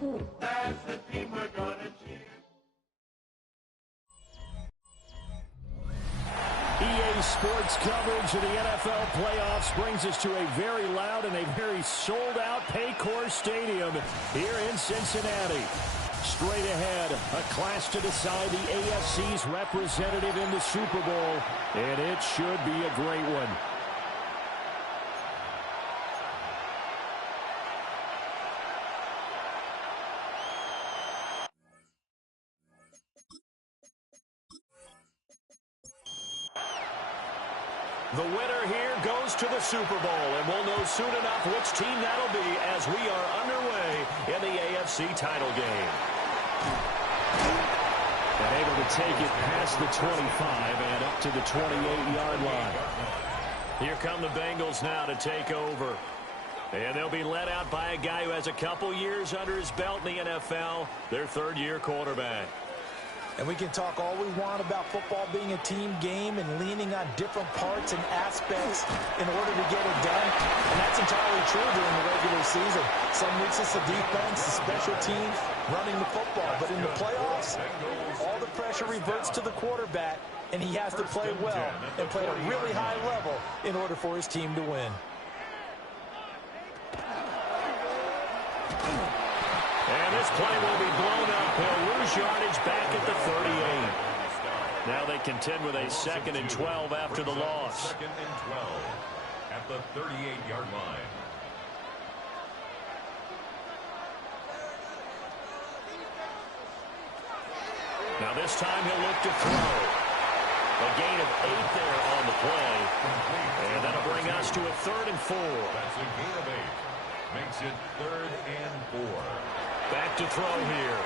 That's the team we're gonna cheer. EA Sports coverage of the NFL playoffs brings us to a very loud and a very sold-out Paycor Stadium here in Cincinnati. Straight ahead, a clash to decide the AFC's representative in the Super Bowl, and it should be a great one. The winner here goes to the Super Bowl, and we'll know soon enough which team that'll be as we are underway in the AFC title game. And able to take it past the 25 and up to the 28-yard line. Here come the Bengals now to take over. And they'll be led out by a guy who has a couple years under his belt in the NFL, their third-year quarterback. And we can talk all we want about football being a team game and leaning on different parts and aspects in order to get it done. And that's entirely true during the regular season. Some weeks it's the defense, the special teams, running the football. But in the playoffs, all the pressure reverts to the quarterback, and he has to play well and play at a really high level in order for his team to win. And this play will be blown up. He'll lose yardage back at the 38. Now they contend with a 2nd and 12 after the loss. 2nd and 12 at the 38-yard line. Now this time he'll look to throw. A gain of 8 there on the play. And that'll bring us to a 3rd and 4. That's a gain of 8. Makes it 3rd and 4. Back to throw here.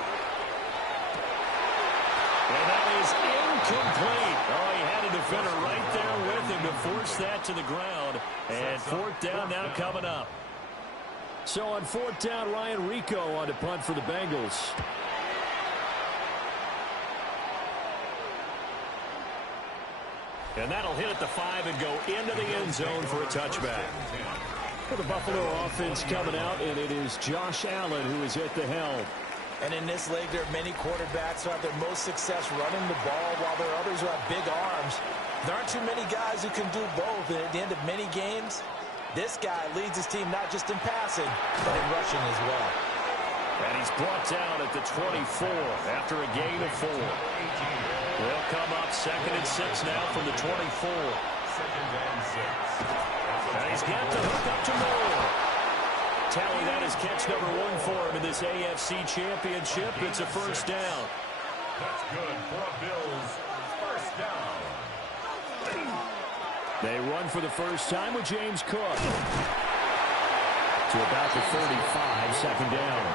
And that is incomplete. Oh, he had a defender right there with him to force that to the ground. And 4th down now coming up. So on 4th down, Ryan Rico on to punt for the Bengals. And that'll hit at the 5 and go into the end zone for a touchback. For the Buffalo offense coming out, and it is Josh Allen who is at the helm. And in this league, there are many quarterbacks who have their most success running the ball, while there are others who have big arms. There aren't too many guys who can do both, and at the end of many games, this guy leads his team not just in passing, but in rushing as well. And he's brought down at the 24 after a gain of 4. They'll come up 2nd and 6 now from the 24. 2nd and 6. And he's got to hook up to Moore. Tally, that is catch number 1 for him in this AFC Championship. It's a 1st down. That's good for a Bills 1st down. They run for the first time with James Cook. To about the 35, 2nd down.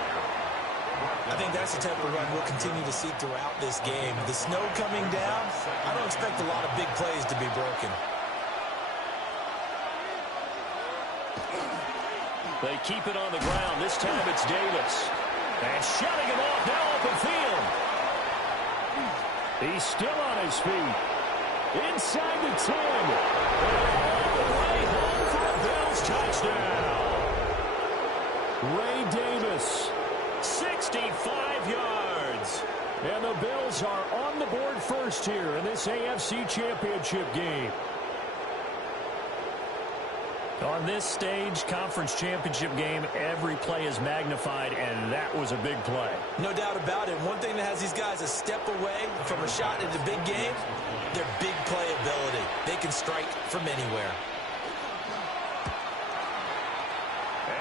I think that's the type of run we'll continue to see throughout this game. The snow coming down, I don't expect a lot of big plays to be broken. They keep it on the ground. This time it's Davis. And shutting him off now open field. He's still on his feet. Inside the 10. All the way home for a Bills touchdown. Ray Davis, 65 yards. And the Bills are on the board first here in this AFC Championship game. On this stage, conference championship game, every play is magnified, and that was a big play. No doubt about it. One thing that has these guys a step away from a shot at the big game, their big play ability. They can strike from anywhere.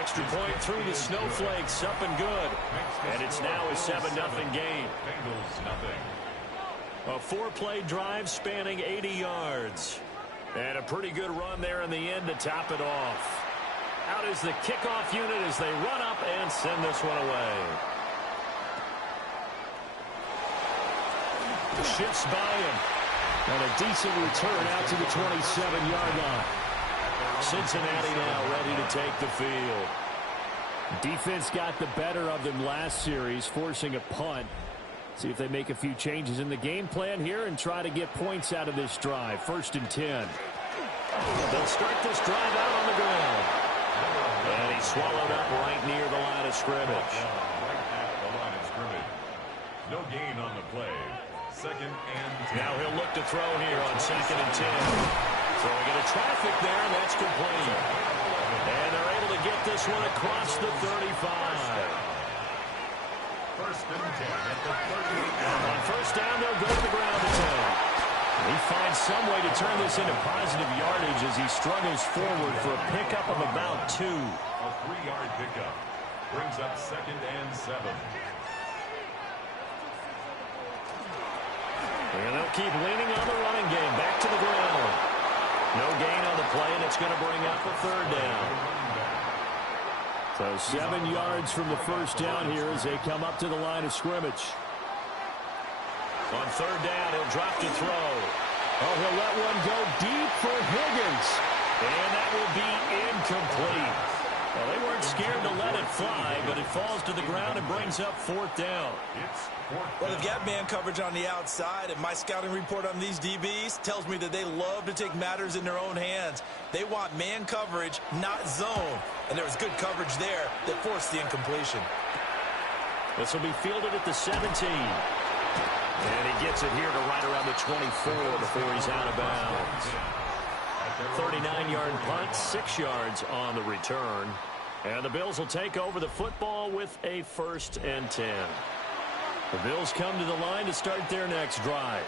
Extra point through the snowflakes, up and good. And it's now a 7-0 game. Bengals nothing. A 4-play drive spanning 80 yards. And a pretty good run there in the end to top it off. Out is the kickoff unit as they run up and send this one away. Shifts by him. And a decent return out to the 27-yard line. Cincinnati now ready to take the field. Defense got the better of them last series, forcing a punt. See if they make a few changes in the game plan here and try to get points out of this drive. 1st and 10. They'll start this drive out on the ground. And he's swallowed up right near the line of scrimmage. scrimmage. No gain on the play. Second and 10. Now he'll look to throw here on 2nd and 10. Throwing into traffic there, and that's complete. And they're able to get this one across the 35. First and 10 at the 38. On first down, they'll go to the ground to 10. He finds some way to turn this into positive yardage as he struggles forward for a pickup of about 2. A 3-yard pickup brings up 2nd and 7. And they'll keep leaning on the running game. Back to the ground. No gain on the play, and it's going to bring up a 3rd down. So 7 yards from the first down here as they come up to the line of scrimmage. On 3rd down, he'll drop to throw. Oh, he'll let one go deep for Higgins. And that will be incomplete. Well, they weren't scared to let it fly, but it falls to the ground and brings up 4th down. Well, they've got man coverage on the outside, and my scouting report on these DBs tells me that they love to take matters in their own hands. They want man coverage, not zone. And there was good coverage there that forced the incompletion. This will be fielded at the 17. And he gets it here to right around the 24 before he's out of bounds. 39-yard punt, 6 yards on the return. And the Bills will take over the football with a 1st and 10. The Bills come to the line to start their next drive.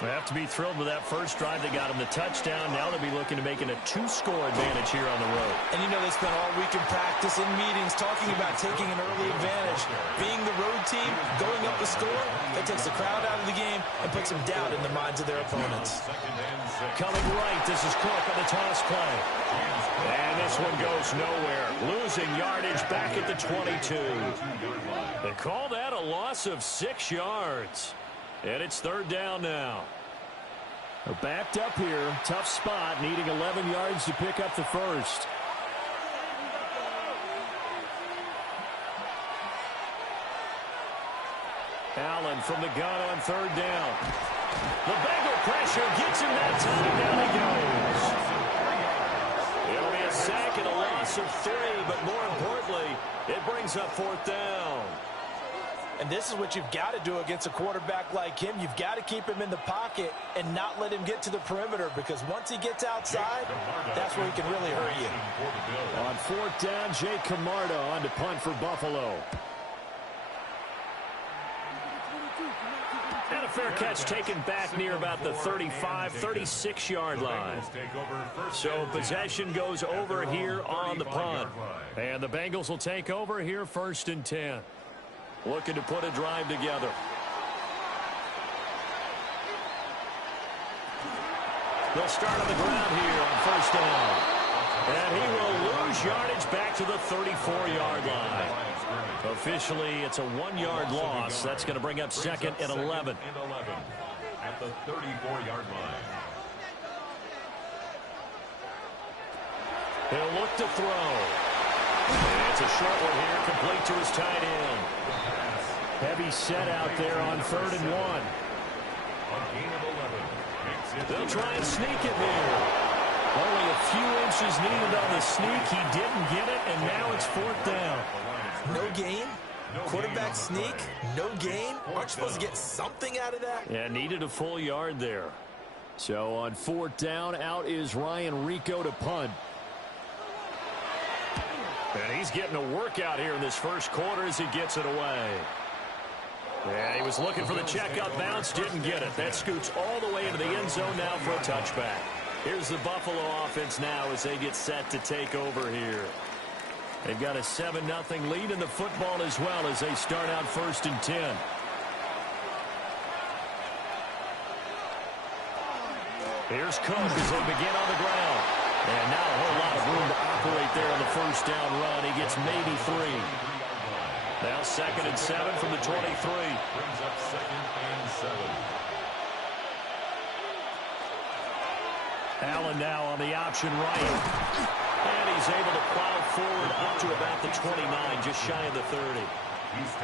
They have to be thrilled with that first drive. They got him the touchdown. Now they'll be looking to make it a 2-score advantage here on the road. And you know they spent all week in practice and meetings talking about taking an early advantage. Being the road team, going up the score, that takes the crowd out of the game and puts some doubt in the minds of their opponents. Coming right, this is Cook on the toss play. And this one goes nowhere. Losing yardage back at the 22. They call that a loss of 6 yards. And it's 3rd down now. They're backed up here. Tough spot, needing 11 yards to pick up the first. Allen from the gun on 3rd down. The Bengal pressure gets him that time. Down he goes. It'll be a sack and a loss of 3, but more importantly, it brings up 4th down. And this is what you've got to do against a quarterback like him. You've got to keep him in the pocket and not let him get to the perimeter, because once he gets outside, that's where he can really hurt you. On 4th down, Jay Camarda on to punt for Buffalo. And a fair catch taken back near about the 35, 36-yard line. So possession goes over here on the punt. And the Bengals will take over here 1st and 10. Looking to put a drive together. They'll start on the ground here on 1st down. And he will lose yardage back to the 34-yard line. Officially, it's a 1-yard loss. That's going to bring up 2nd and 11. At the 34-yard line. He'll look to throw. And it's a short one here, complete to his tight end. Heavy set out there on 3rd and 1. They'll try and sneak it here. Only a few inches needed on the sneak. He didn't get it, and now it's 4th down. No gain? Quarterback sneak? No gain? Aren't you supposed to get something out of that? Yeah, needed a full yard there. So on 4th down, out is Ryan Rico to punt. And he's getting a workout here in this first quarter as he gets it away. Yeah, he was looking for the checkup bounce, didn't get it. That scoots all the way into the end zone now for a touchback. Here's the Buffalo offense now as they get set to take over here. They've got a 7-0 lead in the football as well as they start out 1st and 10. Here's Cook as they begin on the ground. And not a whole lot of room to operate there on the 1st down run. He gets maybe 3. Now 2nd and 7 from the 23. Brings up 2nd and 7. Allen now on the option right. And he's able to plow forward up to about the 29, just shy of the 30.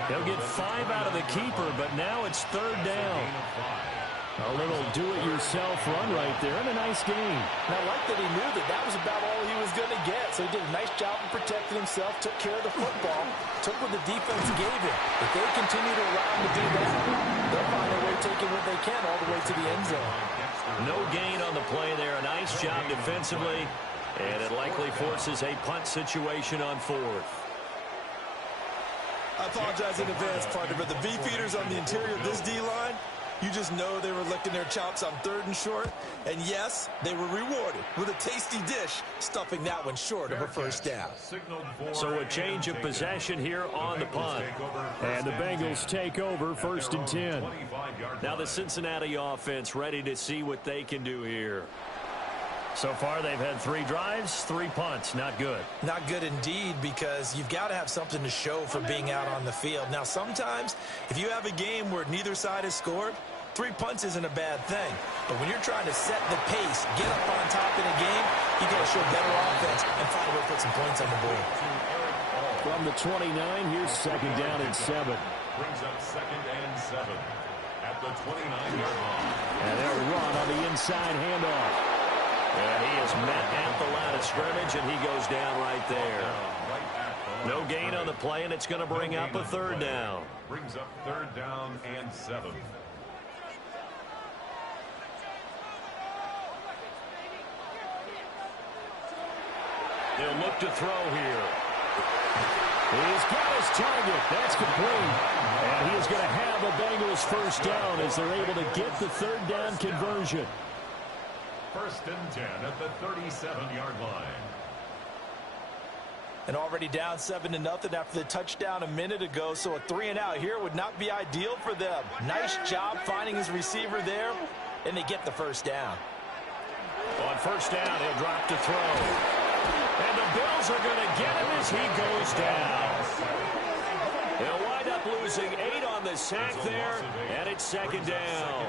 He'll get 5 out of the keeper, but now it's 3rd down. A little do-it-yourself run right there, and a nice game. And I like that he knew that that was about all he was going to get. So he did a nice job of protecting himself, took care of the football, took what the defense gave him. If they continue to allow him to do that, they'll find a way taking what they can all the way to the end zone. No gain on the play there. A nice job defensively, and it likely forces a punt situation on fourth. I apologize in advance, partner, but the beefeaters on the interior of this D-line, you just know they were licking their chops on 3rd and short. And yes, they were rewarded with a tasty dish, stuffing that one short of a first down. So a change of possession here on the punt. And the Bengals take over 1st and 10. Now the Cincinnati offense ready to see what they can do here. So far, they've had 3 drives, 3 punts. Not good. Not good indeed, because you've got to have something to show for being out on the field. Now, sometimes, if you have a game where neither side has scored, 3 punts isn't a bad thing. But when you're trying to set the pace, get up on top in a game, you got to show better offense and find a way to put some points on the board. From the 29, here's 2nd down and 7. Brings up 2nd and 7 at the 29-yard line. And they'll run on the inside handoff. And he is met at the line of scrimmage, and he goes down right there. No gain on the play, and it's going to bring up a 3rd down. Brings up 3rd down and 7. They'll look to throw here. He's got his target. That's complete. And he is going to have a Bengals 1st down as they're able to get the 3rd down conversion. 1st and 10 at the 37-yard line. And already down 7-0 after the touchdown a minute ago, so a 3-and-out here would not be ideal for them. Nice job finding his receiver there, and they get the 1st down. On 1st down, he'll drop to throw. And the Bills are going to get him as he goes down. He'll wind up losing 8 on the sack there, and it's 2nd down.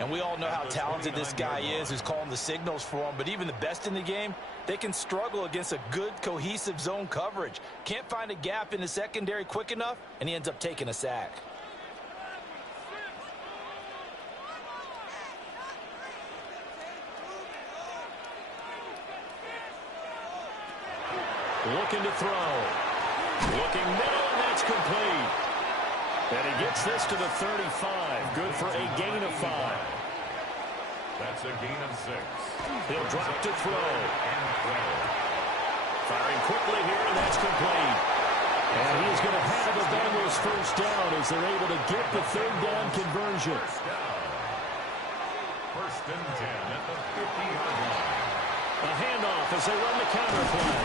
And we all know how talented this guy is who's calling the signals for him, but even the best in the game, they can struggle against a good, cohesive zone coverage. Can't find a gap in the secondary quick enough, and he ends up taking a sack. Looking to throw. Looking middle, and that's complete. And he gets this to the 35. Good for a gain of 5. That's a gain of 6. He'll drop to throw. Firing quickly here, and that's complete. And he's going to have the Bengals 1st down as they're able to get the 3rd down conversion. 1st and 10 at the 50-yard line. A handoff as they run the counter play.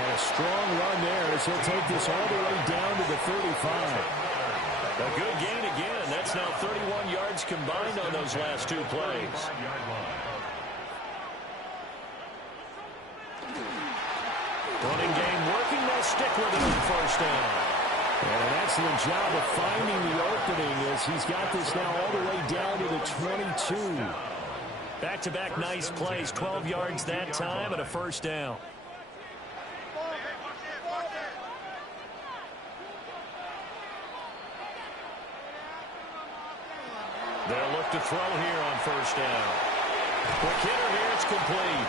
And a strong run there as he'll take this all the way down to the 35. A good gain again. That's now 31 yards combined on those last 2 plays. Running game working. They'll stick with it on 1st down. And an excellent job of finding the opening as he's got this now all the way down to the 22. Back-to-back nice plays. 12 yards that time and a 1st down. They'll look to throw here on 1st down. Quick hitter here, it's complete.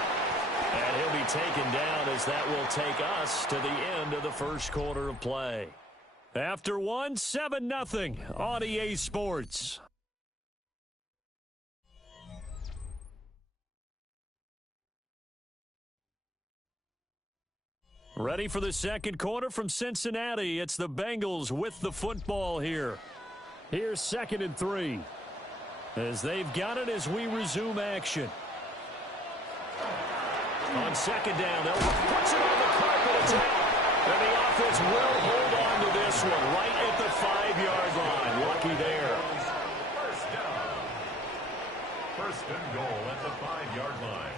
And he'll be taken down as that will take us to the end of the 1st quarter of play. After 7-0 on EA Sports. Ready for the 2nd quarter from Cincinnati. It's the Bengals with the football here. Here's 2nd and 3. As they've got it as we resume action. On 2nd down, they'll puts it on the carpet. It's out. And the offense will hold on to this one right at the 5-yard line. Lucky there. 1st down. 1st and goal at the 5-yard line.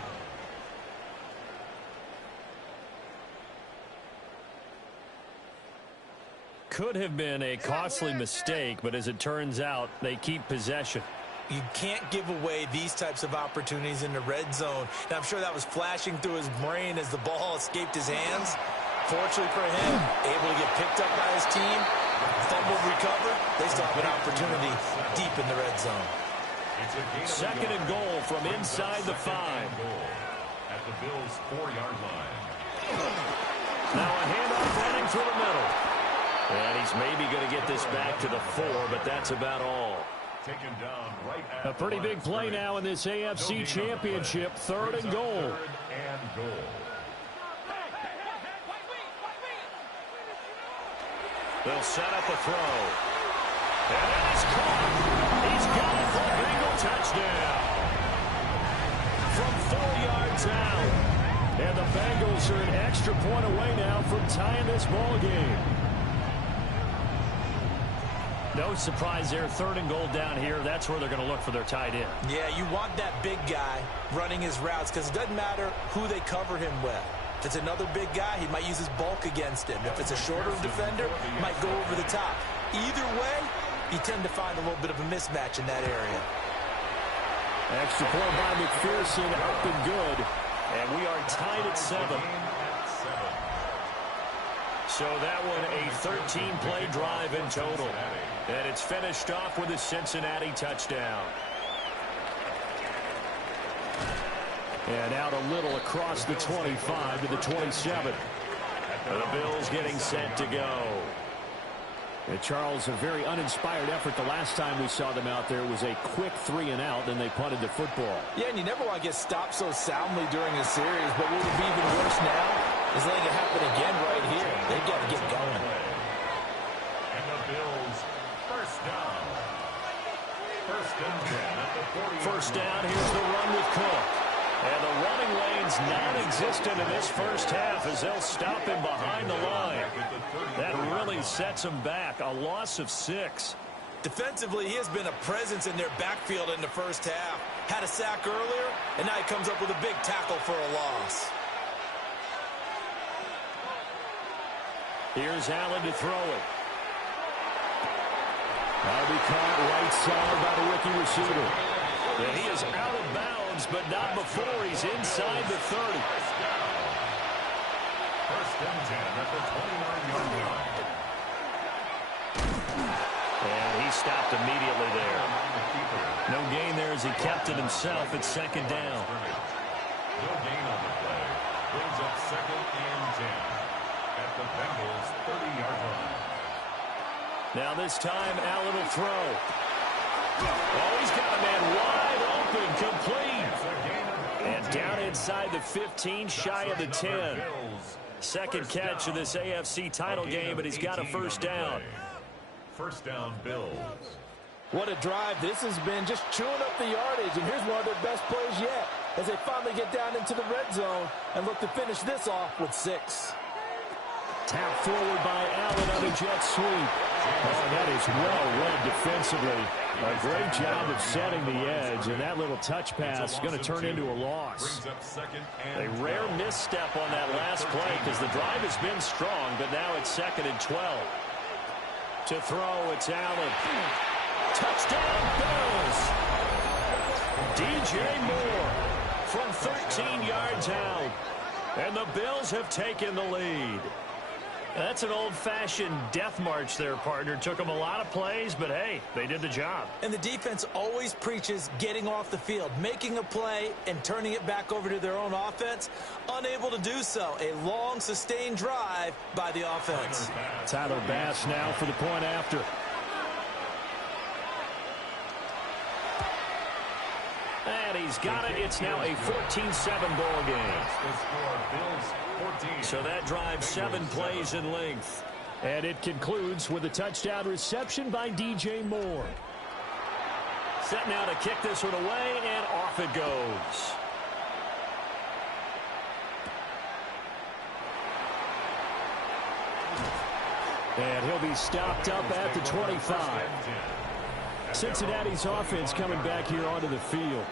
Could have been a costly mistake, but as it turns out, they keep possession. You can't give away these types of opportunities in the red zone. And I'm sure that was flashing through his brain as the ball escaped his hands. Fortunately for him, able to get picked up by his team, fumble recover. They still have an opportunity deep in the red zone. Second and goal from inside the 5. At the Bills' 4-yard line. Now a handoff running through the middle. And he's maybe going to get this back to the 4, but that's about all. Taken down right at A pretty big play now in this AFC Championship. Third and goal. Third and goal. They'll set up a throw. And then he's caught. He's got it for a Bengal touchdown. From 4 yards out. And the Bengals are an extra point away now from tying this ball game. No surprise there. Third and goal down here. That's where they're going to look for their tight end. Yeah, you want that big guy running his routes because it doesn't matter who they cover him with. If it's another big guy, he might use his bulk against him. If it's a shorter defender, he might go over the top. Either way, you tend to find a little bit of a mismatch in that area. Extra point by McPherson, up and good. And we are tied at 7. So that one a 13-play drive in total. And it's finished off with a Cincinnati touchdown. And out a little across the 25 to the 27. The Bills getting set to go. And Charles, a very uninspired effort the last time we saw them out there was a quick 3 and out, then they punted the football. Yeah, and you never want to get stopped so soundly during a series, but what would be even worse now is letting it happen again right here. They've got to get going. And the Bills, first down. First and 10 at the 40. First down, here's the run with Cook. And the running lane's non-existent in this first half as they'll stop him behind the line. That really sets him back. A loss of 6. Defensively, he has been a presence in their backfield in the first half. Had a sack earlier, and now he comes up with a big tackle for a loss. Here's Allen to throw it. That'll be caught right side by the rookie receiver. And he is out of bounds, but not before he's inside the 30. First and 10 at the 29-yard line. And he stopped immediately there. No gain there as he kept it himself at second down. No gain on the play. Brings up second and 10 at the Bengals' 30-yard line. Now this time, Allen will throw. Oh, he's got a man wide open, complete. And down inside the 15, shy of the 10. Second catch of this AFC title game, but he's got a first down. First down, Bills. What a drive this has been, just chewing up the yardage. And here's one of their best plays yet as they finally get down into the red zone and look to finish this off with 6. Tap forward by Allen on a jet sweep. Oh, that is well read defensively. A great job of setting the edge, and that little touch pass is going to turn into a loss. A rare misstep on that last play because the drive has been strong, but now it's second and 12. To throw, it's Allen. Touchdown, Bills! DJ Moore from 13 yards out. And the Bills have taken the lead. That's an old-fashioned death march there, partner. Took them a lot of plays, but hey, they did the job. And the defense always preaches getting off the field, making a play, and turning it back over to their own offense. Unable to do so. A long, sustained drive by the offense. Tyler Bass now for the point after. And he's got it. It's now a 14-7 ball game. So that drive 7 plays in length. And it concludes with a touchdown reception by DJ Moore. Set now to kick this one away, and off it goes. And he'll be stopped up at the 25. Cincinnati's offense coming back here onto the field.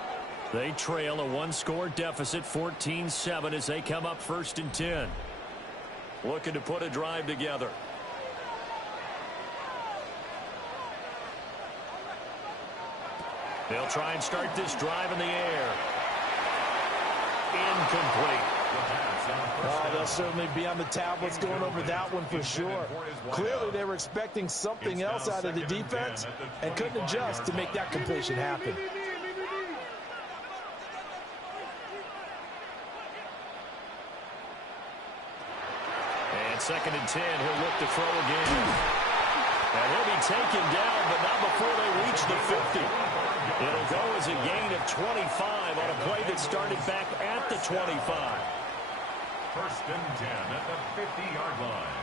They trail a 1-score deficit, 14-7, as they come up first and 10. Looking to put a drive together. They'll try and start this drive in the air. Incomplete. Oh, they'll certainly be on the tablets going over that one for sure. Clearly, they were expecting something else out of the defense and couldn't adjust to make that completion happen. second and 10. He'll look to throw again. And he'll be taken down, but not before they reach the 50. It'll go as a gain of 25 on a play that started back at the 25. First and 10 at the 50-yard line.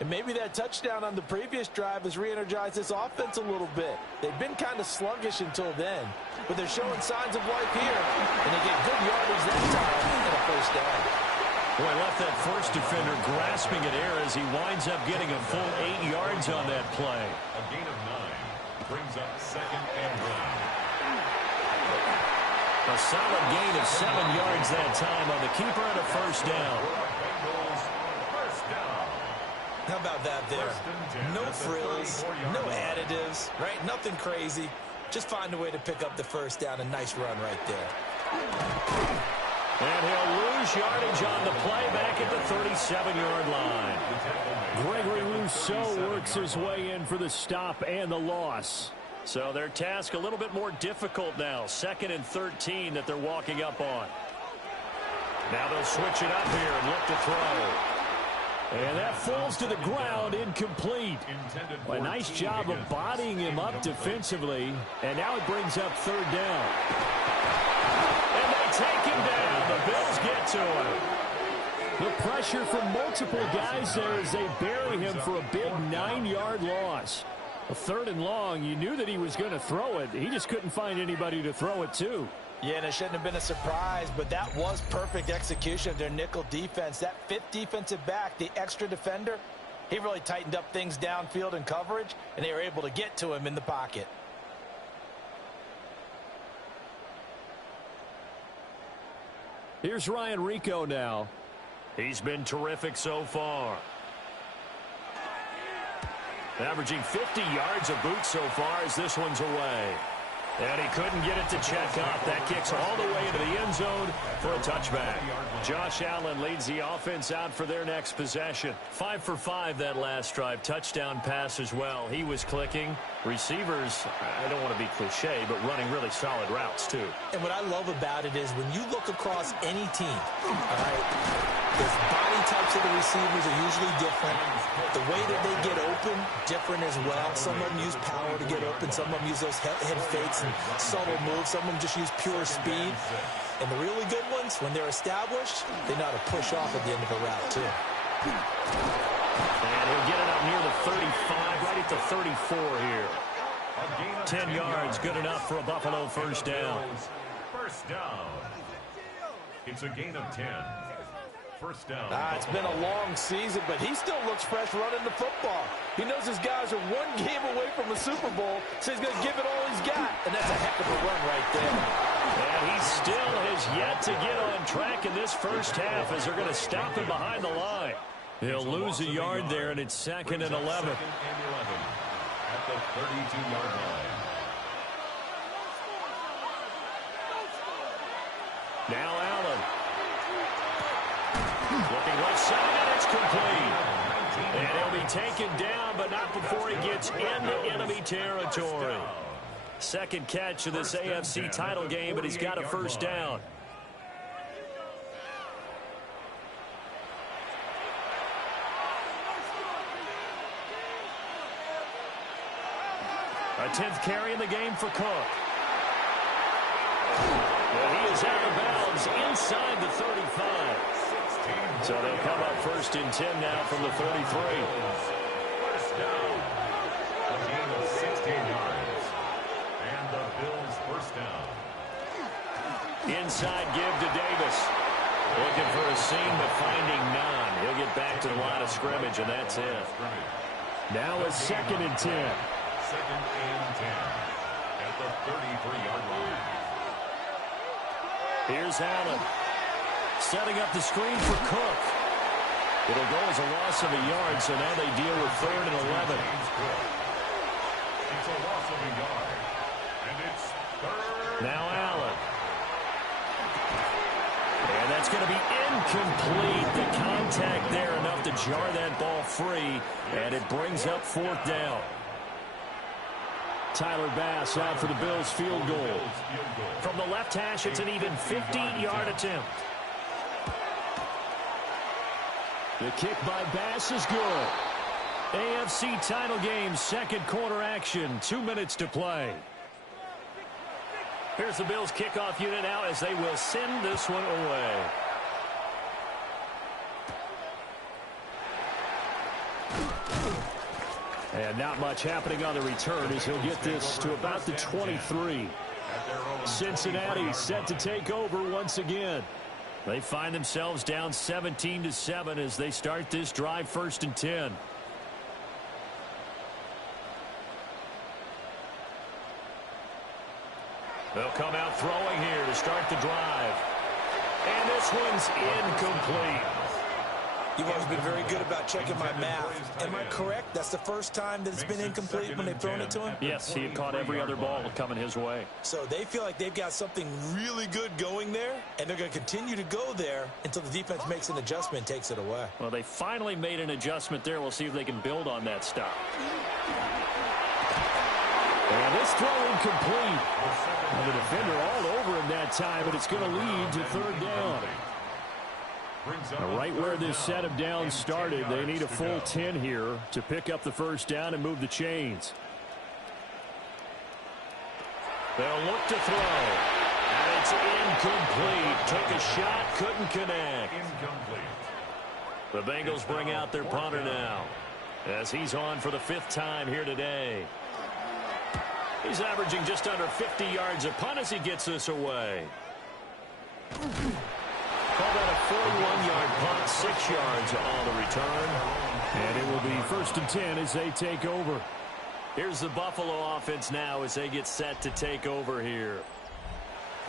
And maybe that touchdown on the previous drive has re-energized this offense a little bit. They've been kind of sluggish until then, but they're showing signs of life here, and they get good yardage that time and a first down. Boy, left that first defender grasping at air as he winds up getting a full 8 yards on that play. A gain of 9 brings up second and 1. A solid gain of 7 yards that time on the keeper and a first down. How about that there? No frills, no additives, right? Nothing crazy. Just find a way to pick up the first down. A nice run right there. And he'll lose yardage on the play back at the 37-yard line. Gregory Rousseau works his way in for the stop and the loss. So their task a little bit more difficult now. 2nd and 13 that they're walking up on. Now they'll switch it up here and look to throw. And that falls to the ground, incomplete. A nice job of bodying him up defensively. And now it brings up 3rd down. And they take him down. The Bills get to him. The pressure from multiple guys there as they bury him for a big 9-yard loss. A 3rd and long, you knew that he was going to throw it. He just couldn't find anybody to throw it to. Yeah, and it shouldn't have been a surprise, but that was perfect execution of their nickel defense. That 5th defensive back, the extra defender, he really tightened up things downfield in coverage, and they were able to get to him in the pocket. Here's Ryan Rico now. He's been terrific so far. Averaging 50 yards a boot so far as this one's away. And he couldn't get it to check up. That kicks all the way into the end zone for a touchback. Josh Allen leads the offense out for their next possession. 5 for 5 that last drive. Touchdown pass as well. He was clicking. Receivers, I don't want to be cliche, but running really solid routes too. And what I love about it is when you look across any team, all right, the body types of the receivers are usually different. The way that they get open, different as well. Some of them use power to get open. Some of them use those head fakes and subtle moves. Some of them just use pure speed. And the really good ones, when they're established, they know how to push off at the end of a route, too. And he'll get it up near the 35, right at the 34 here. 10 yards, good enough for a Buffalo first down. First down. It's a gain of 10. First down. It's been a long season, but he still looks fresh running the football. He knows his guys are one game away from a Super Bowl, so he's going to give it all he's got. And that's a heck of a run right there. And he still has yet to get on track in this first half as they're going to stop him behind the line. He'll lose a yard there, and it's 2nd and 11. At the 32-yard line. Now Allen. Looking left side, and it's complete. And he'll be taken down, but not before he gets into enemy territory. Second catch of this AFC title game, but he's got a first down. A 10th carry in the game for Cook. Well, he is out of bounds inside the 35. So they'll come up 1st and 10 now from the 33. First down. A gain of 16 yards. And the Bills first down. Inside give to Davis. Looking for a seam, but finding none. He'll get back to the line of scrimmage, and that's it. Now it's 2nd and 10. 2nd and 10 at the 33-yard line. Here's Allen. Setting up the screen for Cook. It'll go as a loss of a yard, so now they deal with 3rd and 11. It's a loss of a yard. And it's 3rd. Now Allen. And that's going to be incomplete. The contact there enough to jar that ball free, and it brings up 4th down. Tyler Bass out for the Bills field goal. From the left hash, it's an even 15-yard attempt. The kick by Bass is good. AFC title game, second quarter action, 2 minutes to play. Here's the Bills kickoff unit now as they will send this one away. And not much happening on the return as he'll get this to about the 23. Cincinnati set to take over once again. They find themselves down 17-7 as they start this drive, 1st and 10. They'll come out throwing here to start the drive. And this one's incomplete. You've always been very good about checking my math. Am I correct? That's the first time that it's been incomplete when they've thrown it to him? Yes, he had caught every other ball coming his way. So they feel like they've got something really good going there, and they're going to continue to go there until the defense makes an adjustment and takes it away. Well, they finally made an adjustment there. We'll see if they can build on that stop. And this throw incomplete. And the defender all over him that time, but it's going to lead to 3rd down. Right where this set of downs started, they need a full 10 here to pick up the 1st down and move the chains. They'll look to throw. And it's incomplete. Took a shot, couldn't connect. The Bengals bring out their punter now as he's on for the 5th time here today. He's averaging just under 50 yards a punt as he gets this away. Call that a 41-yard punt, 6 yards on the return. And it will be 1st and 10 as they take over. Here's the Buffalo offense now as they get set to take over here.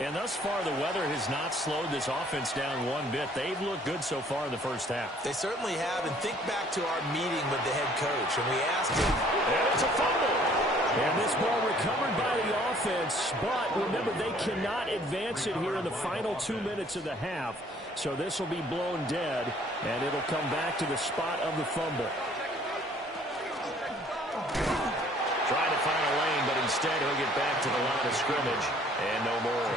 And thus far, the weather has not slowed this offense down one bit. They've looked good so far in the 1st half. They certainly have. And think back to our meeting with the head coach, and we asked him. And it's a fumble. And this ball recovered by the offense, but remember, they cannot advance it here in the final 2 minutes of the half. So this will be blown dead, and it'll come back to the spot of the fumble. Trying to find a lane, but instead he'll get back to the line of scrimmage, and no more.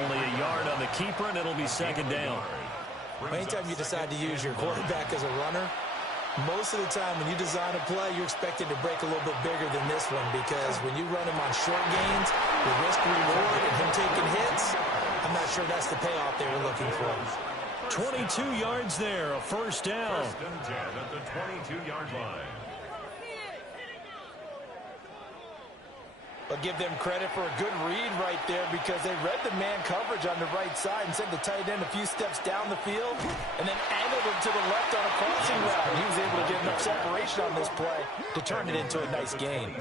Only a yard on the keeper, and it'll be 2nd down. Anytime you decide to use your quarterback as a runner, most of the time when you design a play, you're expected to break a little bit bigger than this one, because when you run him on short gains, the risk-reward and him taking hits, I'm not sure that's the payoff they were looking for. 22 yards there, a 1st down. 1st and 10 at the 22-yard line. But give them credit for a good read right there, because they read the man coverage on the right side and sent the tight end a few steps down the field and then angled him to the left on a crossing route. He was able to get enough separation on this play to turn it into a nice gain.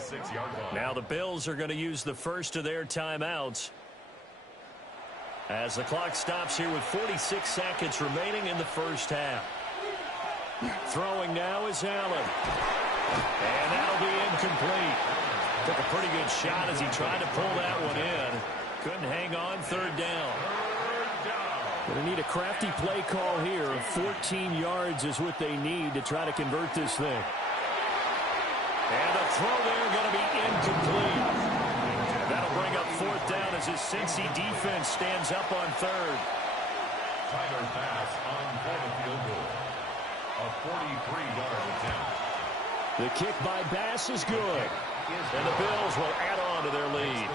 Now the Bills are going to use the first of their timeouts as the clock stops here with 46 seconds remaining in the 1st half. Throwing now is Allen. And that'll be incomplete. Took a pretty good shot as he tried to pull that one in. Couldn't hang on, 3rd down. Going to need a crafty play call here. 14 yards is what they need to try to convert this thing. And the throw there going to be incomplete. That'll bring up 4th down as his Cincy defense stands up on 3rd. Tyler Bass on for the field goal. A 43-yard attempt. The kick by Bass is good. And the Bills will add on to their lead.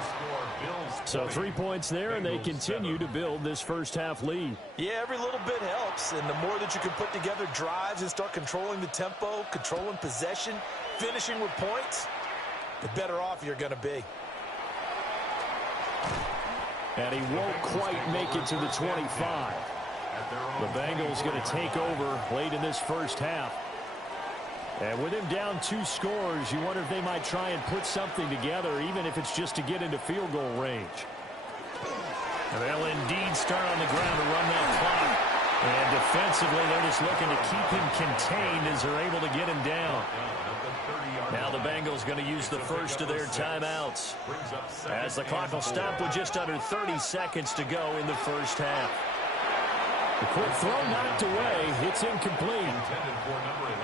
So 3 points there, and they continue to build this 1st half lead. Yeah, every little bit helps, and the more that you can put together drives and start controlling the tempo, controlling possession, finishing with points, the better off you're going to be. And he won't quite make it to the 25. The Bengals going to take over late in this 1st half. And with him down 2 scores, you wonder if they might try and put something together, even if it's just to get into field goal range. And they'll indeed start on the ground to run that clock. And defensively, they're just looking to keep him contained as they're able to get him down. Now the Bengals going to use the first of their timeouts, as the clock will stop with just under 30 seconds to go in the 1st half. The quick throw knocked away. It's incomplete.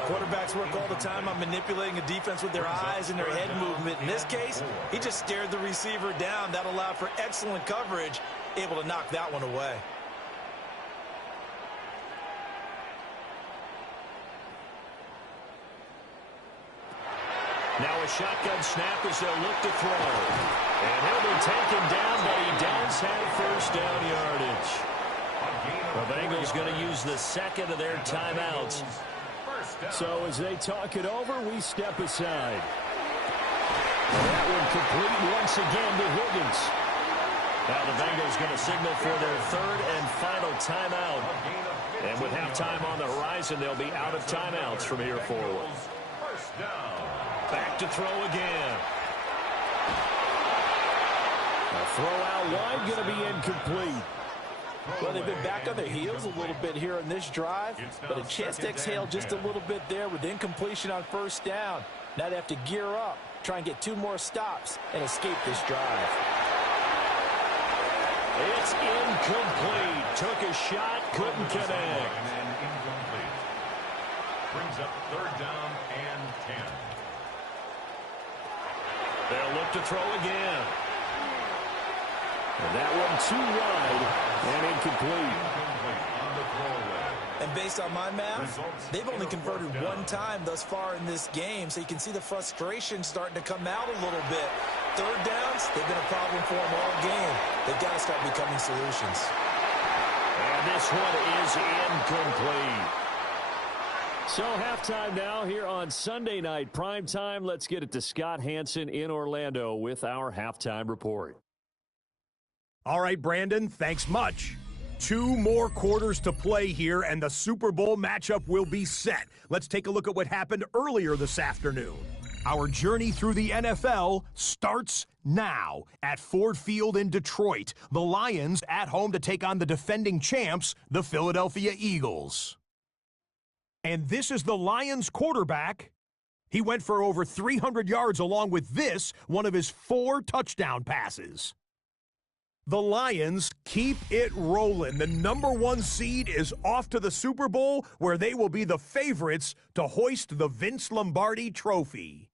Quarterbacks work all the time on manipulating a defense with their eyes and their head movement. In this case, he just stared the receiver down. That allowed for excellent coverage, able to knock that one away. Now a shotgun snap as they'll look to throw. And he'll be taken down, but he does have first down yardage. The Bengals going to use the second of their timeouts. So as they talk it over, we step aside. That one complete once again to Higgins. Now the Bengals going to signal for their third and final timeout. And with halftime on the horizon, they'll be out of timeouts from here forward. Back to throw again. A throw out wide, going to be incomplete. Well, they've been back on their heels a little bit here on this drive, but a chance to exhale just a little bit there with incompletion on first down. Now they have to gear up, try and get 2 more stops, and escape this drive. It's incomplete. Took a shot, couldn't connect. Incomplete. Brings up third down and 10. They'll look to throw again. And that one too wide and incomplete. On the throwaway. And based on my math, they've only converted 1 time thus far in this game, so you can see the frustration starting to come out a little bit. Third downs, they've been a problem for them all game. They've got to start becoming solutions. And this one is incomplete. So halftime now here on Sunday night prime time. Let's get it to Scott Hansen in Orlando with our halftime report. All right, Brandon, thanks much. 2 more quarters to play here, and the Super Bowl matchup will be set. Let's take a look at what happened earlier this afternoon. Our journey through the NFL starts now at Ford Field in Detroit. The Lions at home to take on the defending champs, the Philadelphia Eagles. And this is the Lions quarterback. He went for over 300 yards along with this, one of his 4 touchdown passes. The Lions keep it rolling. The #1 seed is off to the Super Bowl, where they will be the favorites to hoist the Vince Lombardi trophy.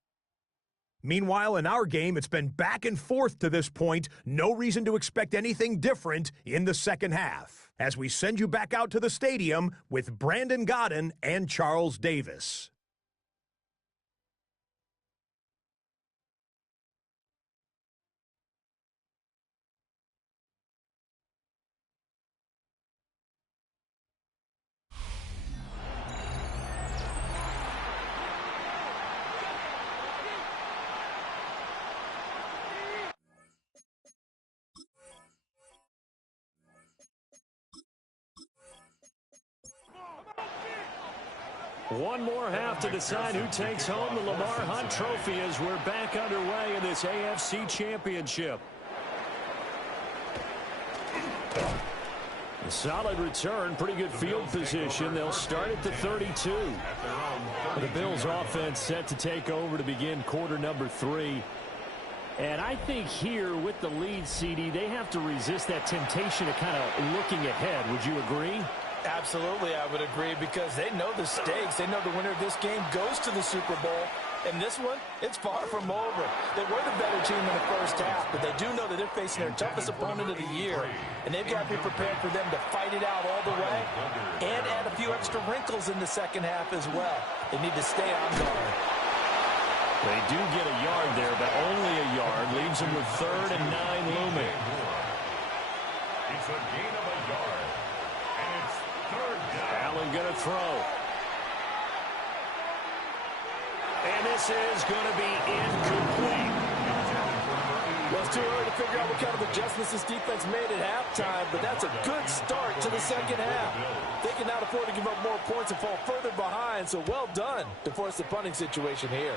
Meanwhile, in our game, it's been back and forth to this point. No reason to expect anything different in the second half, as we send you back out to the stadium with Brandon Godden and Charles Davis. One more half to decide who takes home the Lamar Hunt Trophy as we're back underway in this AFC Championship. A solid return, pretty good field position. They'll start at the 32. The Bills offense set to take over to begin quarter number 3. And I think here with the lead, CD, they have to resist that temptation of kind of looking ahead. Would you agree? Absolutely, I would agree, because they know the stakes. They know the winner of this game goes to the Super Bowl. And this one, it's far from over. They were the better team in the first half, but they do know that they're facing their toughest opponent of the year. And they've got to be prepared for them to fight it out all the way and add a few extra wrinkles in the second half as well. They need to stay on guard. They do get a yard there, but only a yard. Leaves them with 3rd and 9 looming. It's a gain of a yard. And it's 3rd down. Allen going to throw. And this is going to be incomplete. Well, it's too early to figure out what kind of adjustments this defense made at halftime, but that's a good start to the second half. They cannot afford to give up more points and fall further behind, so well done to force the punting situation here.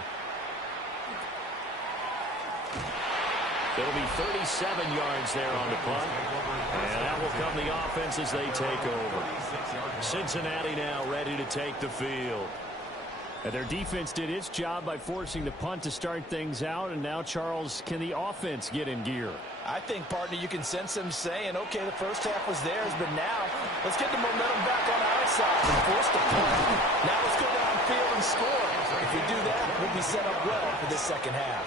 It'll be 37 yards there on the punt. And that will come the offense as they take over. Cincinnati now ready to take the field. And their defense did its job by forcing the punt to start things out, and now, Charles, can the offense get in gear? I think, partner, you can sense them saying, okay, the first half was theirs, but now let's get the momentum back on our side and force the punt. Now let's go downfield and score. If we do that, we'll be set up well for this second half.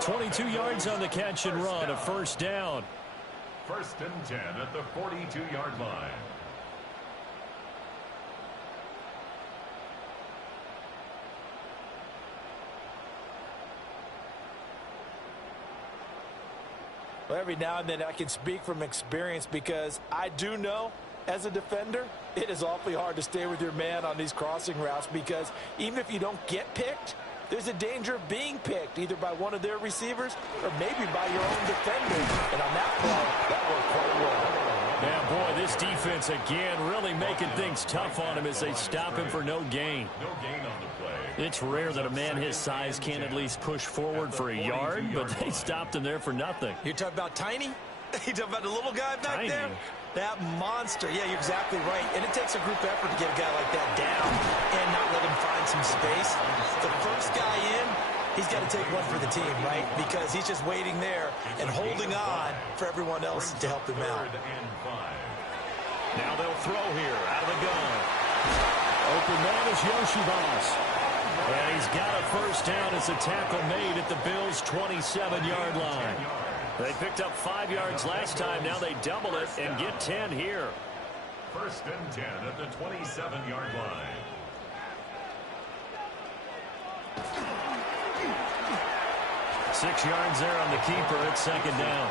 22 yards on the catch and run, a first down. 1st and 10 at the 42-yard line. Well, every now and then I can speak from experience because I do know as a defender it is awfully hard to stay with your man on these crossing routes because even if you don't get picked, there's a danger of being picked either by one of their receivers or maybe by your own defender. And on that play, that worked quite well. Yeah, boy, this defense again really making things tough on him as they stop him for no gain. No gain on the play. It's rare that a man his size can't at least push forward for a yard, but they stopped him there for nothing. You're talking about Tiny? You're talking about the little guy back there? That monster. Yeah, you're exactly right. And it takes a group effort to get a guy like that down and not let him find some space. The first guy in, he's got to take one for the team, right? Because he's just waiting there and holding on for everyone else to help him out. Now they'll throw here out of the gun. Open man is Yoshibas. And he's got a first down as a tackle made at the Bills' 27-yard line. They picked up 5 yards last time. Now they double it and get 10 here. 1st and 10 at the 27-yard line. Six yards there on the keeper at second down.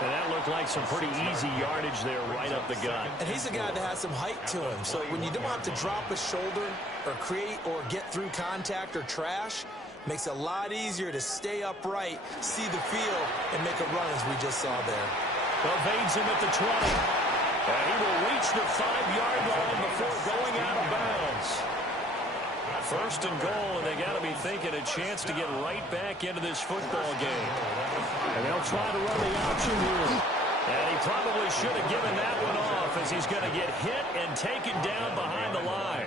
And that looked like some pretty easy yardage there right up the gut. And he's a guy that has some height to him. So when you don't have to drop a shoulder or create or get through contact or trash, makes it a lot easier to stay upright, see the field, and make a run as we just saw there. Evades him at the 20. And he will reach the 5-yard line before going out of bounds. First and goal, and they got to be thinking a chance to get right back into this football game. And they'll try to run the option here. And he probably should have given that one off as he's going to get hit and taken down behind the line.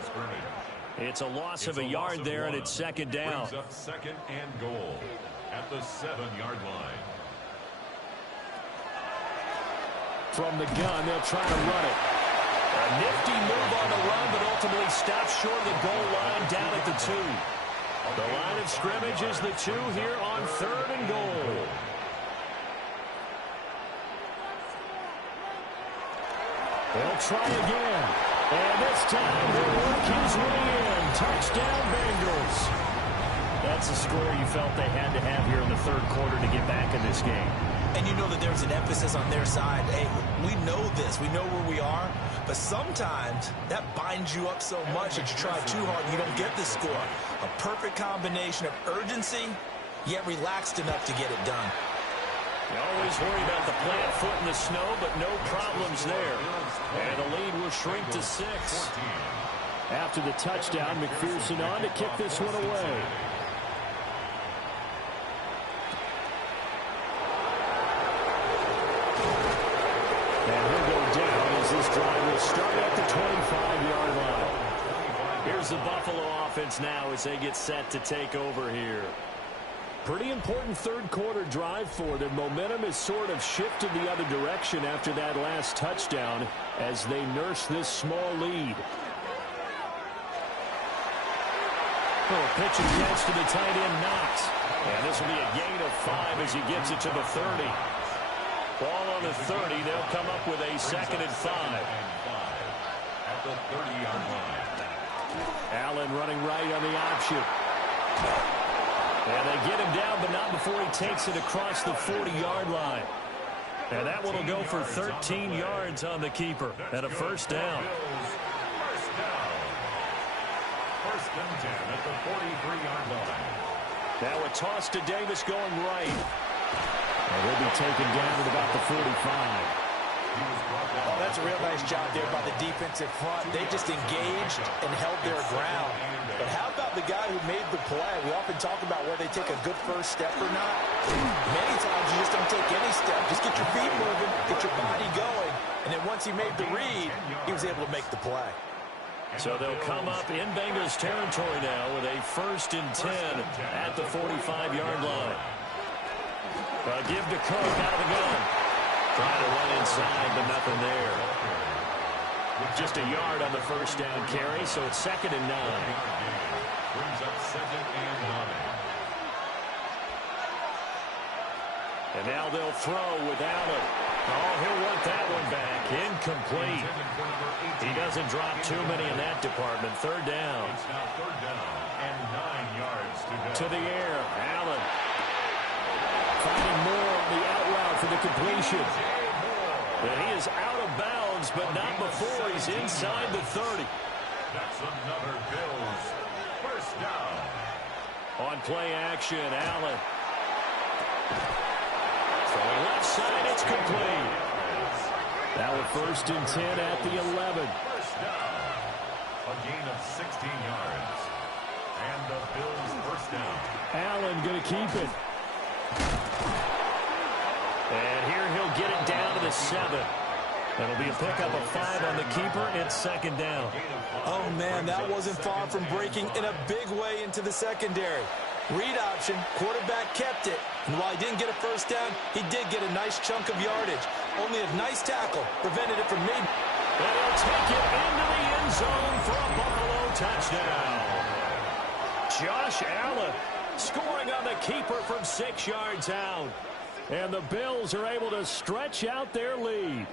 It's a loss of a yard there, and it's second down. Brings up 2nd and goal at the 7-yard line. From the gun, they'll try to run it. A nifty move on the run, but ultimately stopped short of the goal line down at the 2. The line of scrimmage is the 2 here on 3rd and goal. They'll try again. And this time they'll work his way in. Touchdown, Bengals. That's the score you felt they had to have here in the 3rd quarter to get back in this game. And you know that there's an emphasis on their side. Hey, we know this. We know where we are. But sometimes that binds you up so much that you try too hard and you don't get the score. A perfect combination of urgency, yet relaxed enough to get it done. You always worry about the plant foot in the snow, but no problems there. And the lead will shrink to 6. After the touchdown, McPherson on to kick this one away. And he'll go down as this drive will start at the 25-yard line. Here's the Buffalo offense now as they get set to take over here. Pretty important 3rd quarter drive for them. Momentum has sort of shifted the other direction after that last touchdown as they nurse this small lead. Oh, pitch and catch to the tight end, Knox. And this will be a gain of 5 as he gets it to the 30. Ball on the 30. They'll come up with a 2nd and 5. At the 30-yard line. Allen running right on the option. And they get him down, but not before he takes it across the 40-yard line. And that one will go for 13 yards on the keeper and a first down. 1st and 10 at the 43-yard line. Now a toss to Davis going right. And he'll be taken down at about the 45. Oh, that's a real nice job there by the defensive front. They just engaged and held their ground. But how about the guy who made the play? We often talk about whether they take a good first step or not. Many times you just don't take any step. Just get your feet moving, get your body going. And then once he made the read, he was able to make the play. So they'll come up in Bengals territory now with a 1st and 10 at the 45-yard line. Give to Cook out of the gun. Trying to run inside, but nothing there. Just a yard on the 1st down carry, so it's 2nd and 9. Brings up 2nd and 9. And now they'll throw without it. Oh, he'll want that one back. Incomplete. He doesn't drop too many in that department. 3rd down. It's now 3rd down and 9 yards to go. To the air. Allen. Finding more on the out route for the completion. And he is out of bounds, but not before he's inside the 30. That's another Bills 1st down. On play action, Allen. Throwing left side, it's complete. Now a 1st and 10 at the 11. 1st down. A gain of 16 yards. And the Bills 1st down. Allen going to keep it. And here he'll get it down to the 7. That'll be a pickup of 5 on the keeper. It's 2nd down. Oh, man, that wasn't far from breaking in a big way into the secondary. Read option, quarterback kept it. And while he didn't get a 1st down, he did get a nice chunk of yardage. Only a nice tackle prevented it from me. And he'll take it into the end zone for a Buffalo touchdown. Josh Allen scoring on the keeper from 6 yards out. And the Bills are able to stretch out their lead.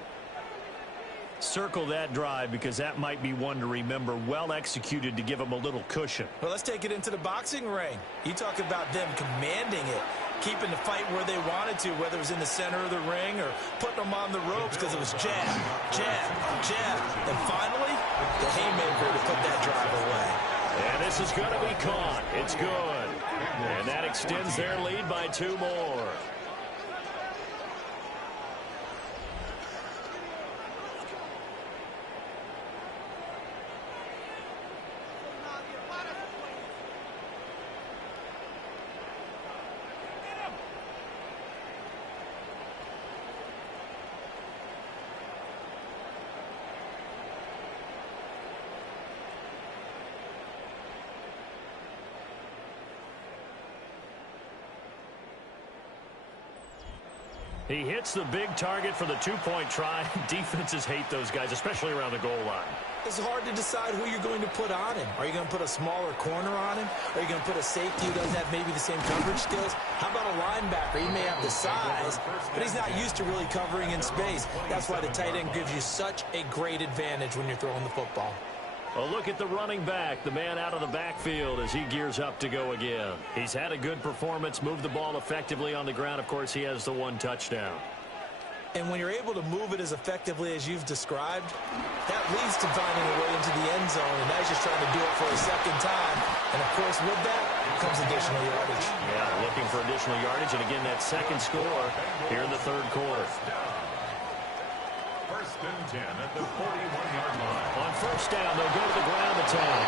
Circle that drive because that might be one to remember. Well executed to give them a little cushion. Well, let's take it into the boxing ring. You talk about them commanding it, keeping the fight where they wanted to, whether it was in the center of the ring or putting them on the ropes because it was jab, jab, jab. And finally, the haymaker to put that drive away. And this is going to be caught. It's good. And that extends their lead by 2 more. He hits the big target for the 2-point try. Defenses hate those guys, especially around the goal line. It's hard to decide who you're going to put on him. Are you going to put a smaller corner on him? Are you going to put a safety who doesn't have maybe the same coverage skills? How about a linebacker? He may have the size, but he's not used to really covering in space. That's why the tight end gives you such a great advantage when you're throwing the football. A look at the running back, the man out of the backfield as he gears up to go again. He's had a good performance, moved the ball effectively on the ground. Of course, he has the 1 touchdown. And when you're able to move it as effectively as you've described, that leads to finding a way into the end zone, and now he's just trying to do it for a 2nd time. And, of course, with that comes additional yardage. Yeah, looking for additional yardage, and again, that 2nd score here in the 3rd quarter. 1st and 10 at the 41-yard line. On 1st down, they'll go to the ground attack.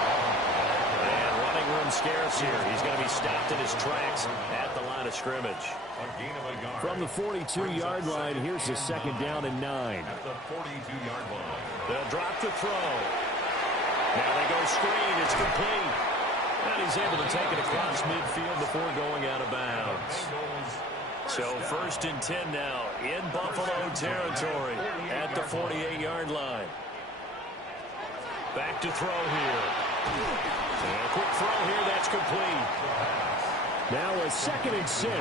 And running room scarce here. He's going to be stopped in his tracks at the line of scrimmage. A gain of a yard. From the 42-yard line, here's the 2nd down and 9. At the 42-yard line. They'll drop the throw. Now they go screen. It's complete. And he's able to take it across midfield before going out of bounds. So 1st and 10 now in Buffalo territory at the 48-yard line. Back to throw here. And a quick throw here. That's complete. Now a 2nd and 6. A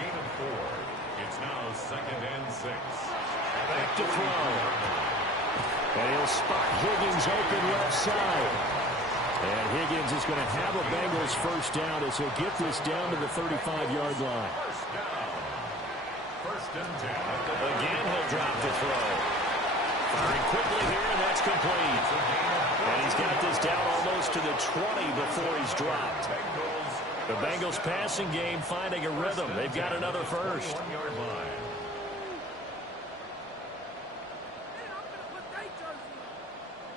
gain of 4. It's now 2nd and 6. Back to throw. And he'll spot Higgins open left side. And Higgins is going to have a Bengals 1st down as he'll get this down to the 35-yard line. 1st down. 1st and 10. Again, he'll drop the throw. Firing quickly here, and that's complete. And he's got this down almost to the 20 before he's dropped. The Bengals passing game finding a rhythm. They've got another 1st. 1-yard line.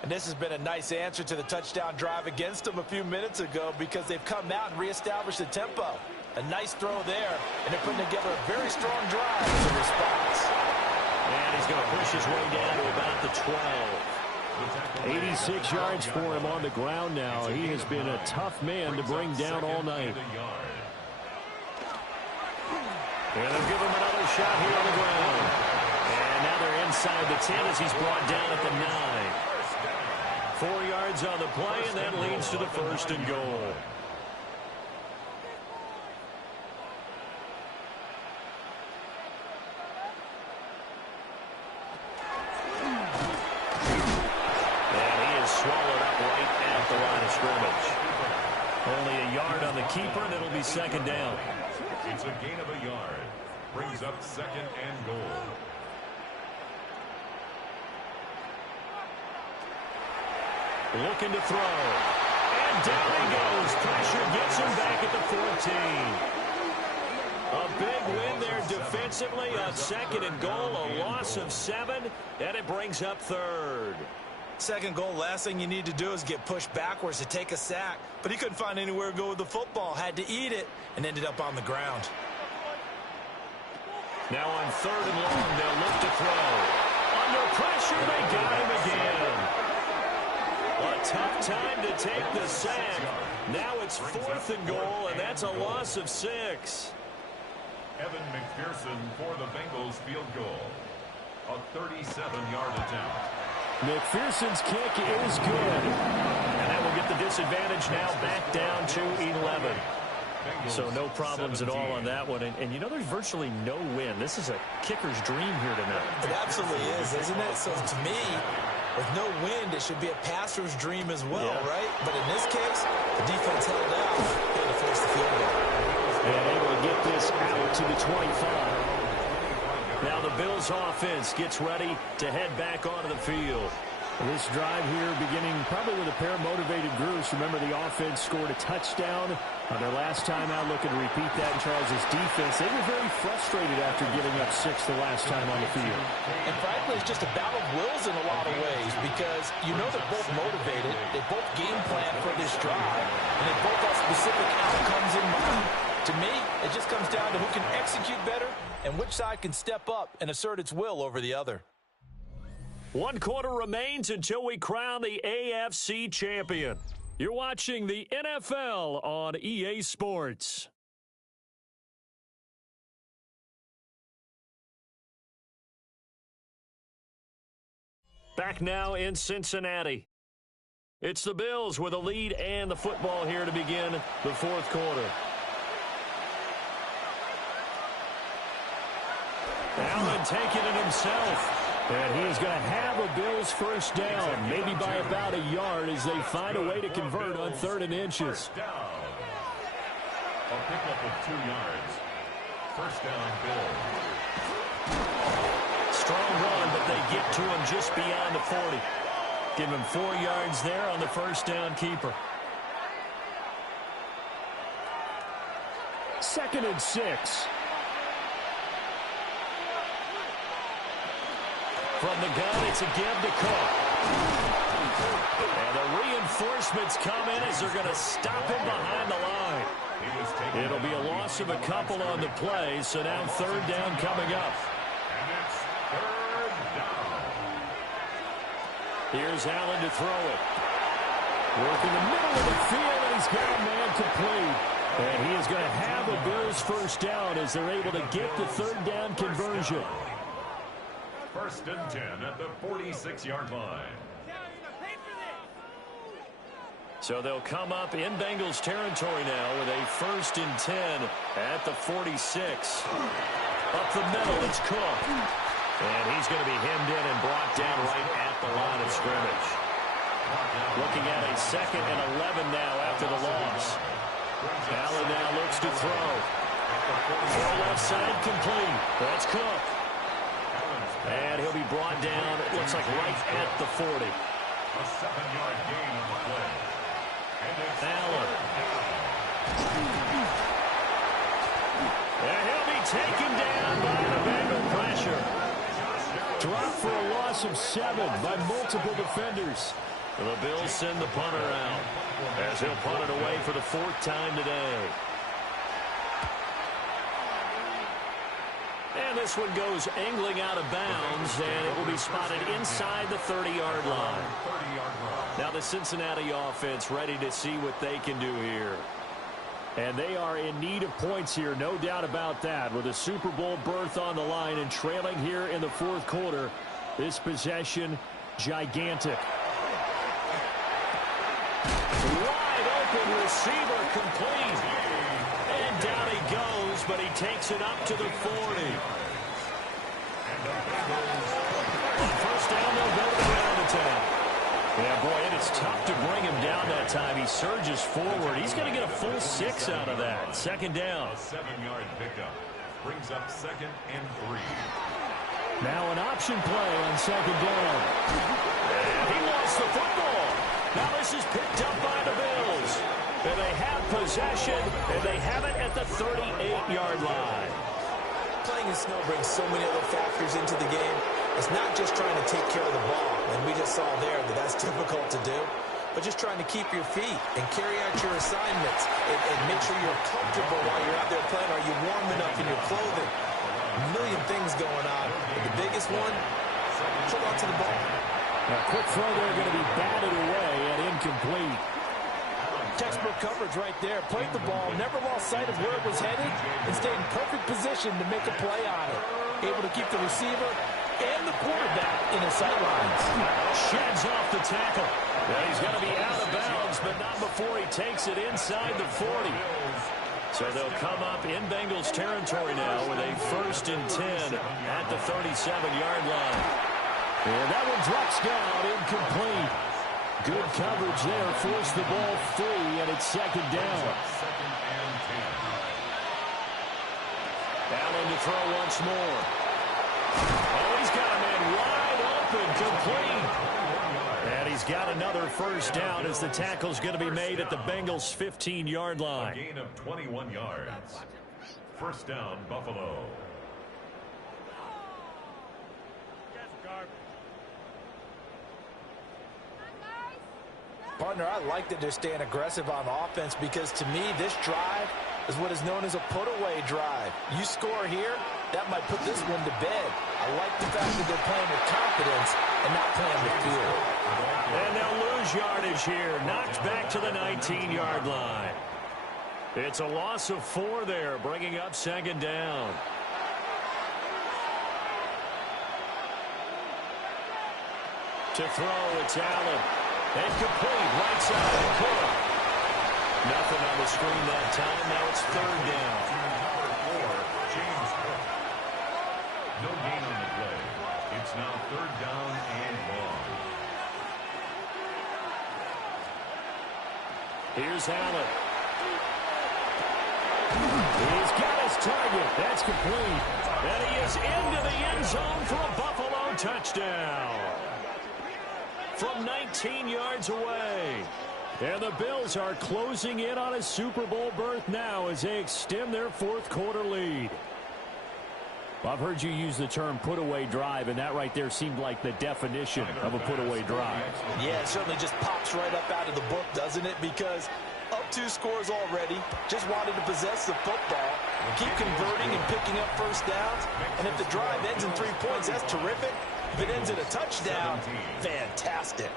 And this has been a nice answer to the touchdown drive against them a few minutes ago because they've come out and reestablished the tempo. A nice throw there, and they're putting together a very strong drive as a response. And he's going to push his way down to about the 12. 86 yards for him on the ground now. He has been a tough man to bring down all night. And they'll give him another shot here on the ground. And now they're inside the 10 as he's brought down at the 9. 4 yards on the play, and that leads to the 1st and goal. Swallowed up right at the line of scrimmage. Only a yard on the keeper, and it'll be 2nd down. It's a gain of a yard. Brings up 2nd and goal. Looking to throw. And down he goes. Pressure gets him back at the 14. A big win there defensively on 2nd and goal. A loss of 7, and it brings up 3rd. 2nd goal, last thing you need to do is get pushed backwards to take a sack. But he couldn't find anywhere to go with the football. Had to eat it and ended up on the ground. Now on 3rd and long, they'll look to throw. Under pressure, they got him again. A tough time to take the sack. Now it's 4th and goal, and that's a loss of 6. Evan McPherson for the Bengals field goal. A 37-yard attempt. McPherson's kick is good. And that will get the disadvantage now back down to 11. So no problems at all on that one. And you know, there's virtually no win. This is a kicker's dream here tonight. It absolutely is, isn't it? So to me, with no wind, it should be a passer's dream as well, right? But in this case, the defense held out and to force the field goal. And able to get this out to the 25. Now the Bills offense gets ready to head back onto the field. This drive here beginning probably with a pair of motivated groups. Remember, the offense scored a touchdown on their last time out. Looking to repeat that in Charles' defense. They were very frustrated after giving up 6 the last time on the field. And frankly, it's just a battle of wills in a lot of ways because you know they're both motivated. They both game plan for this drive, and they both have specific outcomes in mind. To me, it just comes down to who can execute better and which side can step up and assert its will over the other. 1 quarter remains until we crown the AFC champion. You're watching the NFL on EA Sports. Back now in Cincinnati. It's the Bills with a lead and the football here to begin the 4th quarter. Allen taking it himself. And he is going to have a Bills 1st down, maybe by about a yard as they find a way to convert on 3rd and inches. A pickup of 2 yards. 1st down, Bills. Strong run, but they get to him just beyond the 40. Give him 4 yards there on the 1st down keeper. 2nd and 6. From the gun, it's a give to Cook. And the reinforcements come in as they're going to stop him behind the line. It'll be a loss of a couple on the play, so now 3rd down coming up. And it's 3rd down. Here's Allen to throw it. Working the middle of the field, and he's got a man complete. And he is going to have a Bills 1st down as they're able to get the 3rd down conversion. 1st and 10 at the 46-yard line. So they'll come up in Bengals territory now with a 1st and 10 at the 46. Up the middle, it's Cook. And he's going to be hemmed in and brought down right at the line of scrimmage. Looking at a 2nd and 11 now after the loss. Allen now looks to throw. Throw left side complete. That's Cook. And he'll be brought down, it looks like right at the 40. A 7-yard gain on the play. Allen. And he'll be taken down by the Bengal pressure. Dropped for a loss of 7 by multiple defenders. The Bills send the punter out as he'll punt it away for the 4th time today. And this one goes angling out of bounds Bears, and it will be spotted inside the 30-yard line. Now the Cincinnati offense ready to see what they can do here. And they are in need of points here, no doubt about that. With a Super Bowl berth on the line and trailing here in the fourth quarter, this possession gigantic. Wide open receiver complete. And down he goes, but he takes it up to the 40. On first down, they'll go to the ground attack. Yeah, boy, and it's tough to bring him down that time. He surges forward. He's going to get a full 6 out of that. Second down. A 7-yard pickup brings up 2nd and 3. Now an option play on second down. And he lost the football. Now this is picked up by the Bills. And they have possession, and they have it at the 38-yard line. Playing in snow brings so many other factors into the game. It's not just trying to take care of the ball, and we just saw there that that's difficult to do, but just trying to keep your feet and carry out your assignments and make sure you're comfortable while you're out there playing. Are you warm enough in your clothing? A million things going on, but the biggest one, hold on to the ball. A quick throw there going to be batted away and incomplete. Textbook coverage right there. Played the ball, never lost sight of where it was headed, and stayed in perfect position to make a play on it. Able to keep the receiver and the quarterback in his sightlines. Sheds off the tackle. Well, he's going to be out of bounds, but not before he takes it inside the 40. So they'll come up in Bengals territory now with a 1st and 10 at the 37-yard line. And that one drops down, incomplete. Good coverage there, forced the ball free, and it's second down. Allen to throw once more. Oh, he's got a man wide open, complete. And he's got another first down as the tackle's going to be made at the Bengals' 15-yard line. A gain of 21 yards. First down, Buffalo. Partner, I like that they're staying aggressive on offense because, to me, this drive is what is known as a put-away drive. You score here, that might put this one to bed. I like the fact that they're playing with confidence and not playing with fear. And they'll lose yardage here. Knocked back to the 19-yard line. It's a loss of 4 there, bringing up second down. To throw, it's Allen. And complete, right side of the court. Nothing on the screen that time. Now it's third down. Number 4, James Cook. No gain on the play. It's now third down and long. Here's Allen. He's got his target. That's complete. And he is into the end zone for a Buffalo touchdown. From 19 yards away. And the Bills are closing in on a Super Bowl berth now as they extend their fourth quarter lead. Well, I've heard you use the term put-away drive, and that right there seemed like the definition of a put-away drive. Yeah, it certainly just pops right up out of the book, doesn't it? Because up 2 scores already, just wanted to possess the football, keep converting and picking up first downs. And if the drive ends in 3 points, that's terrific. If it ends in a touchdown, fantastic.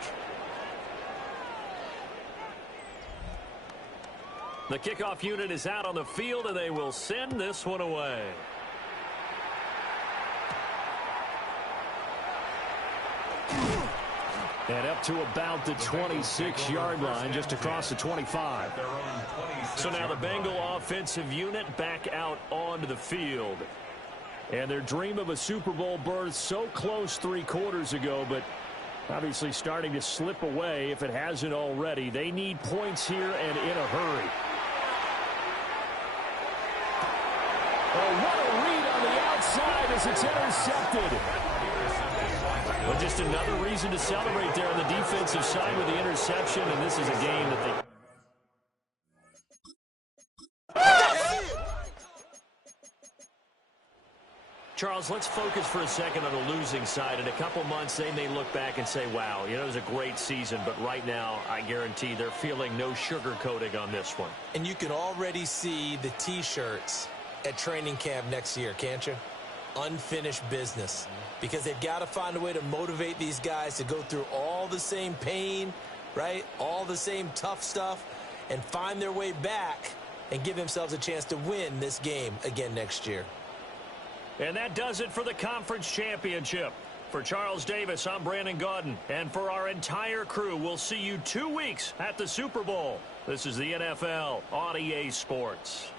The kickoff unit is out on the field, and they will send this one away. And up to about the 26-yard line, just across the 25. So now the Bengal offensive unit back out onto the field. And their dream of a Super Bowl berth so close 3 quarters ago, but obviously starting to slip away if it hasn't already. They need points here and in a hurry. Oh, what a read on the outside as it's intercepted. Well, just another reason to celebrate there on the defensive side with the interception, and this is a game that they... Charles, let's focus for a second on the losing side. In a couple months, they may look back and say, wow, you know, it was a great season, but right now, I guarantee they're feeling no sugarcoating on this one. And you can already see the T-shirts at training camp next year, can't you? unfinished business because they've got to find a way to motivate these guys to go through all the same pain, right? All the same tough stuff and find their way back and give themselves a chance to win this game again next year. And that does it for the conference championship. For Charles Davis, I'm Brandon Gaudin. And for our entire crew, we'll see you 2 weeks at the Super Bowl. This is the NFL on EA Sports.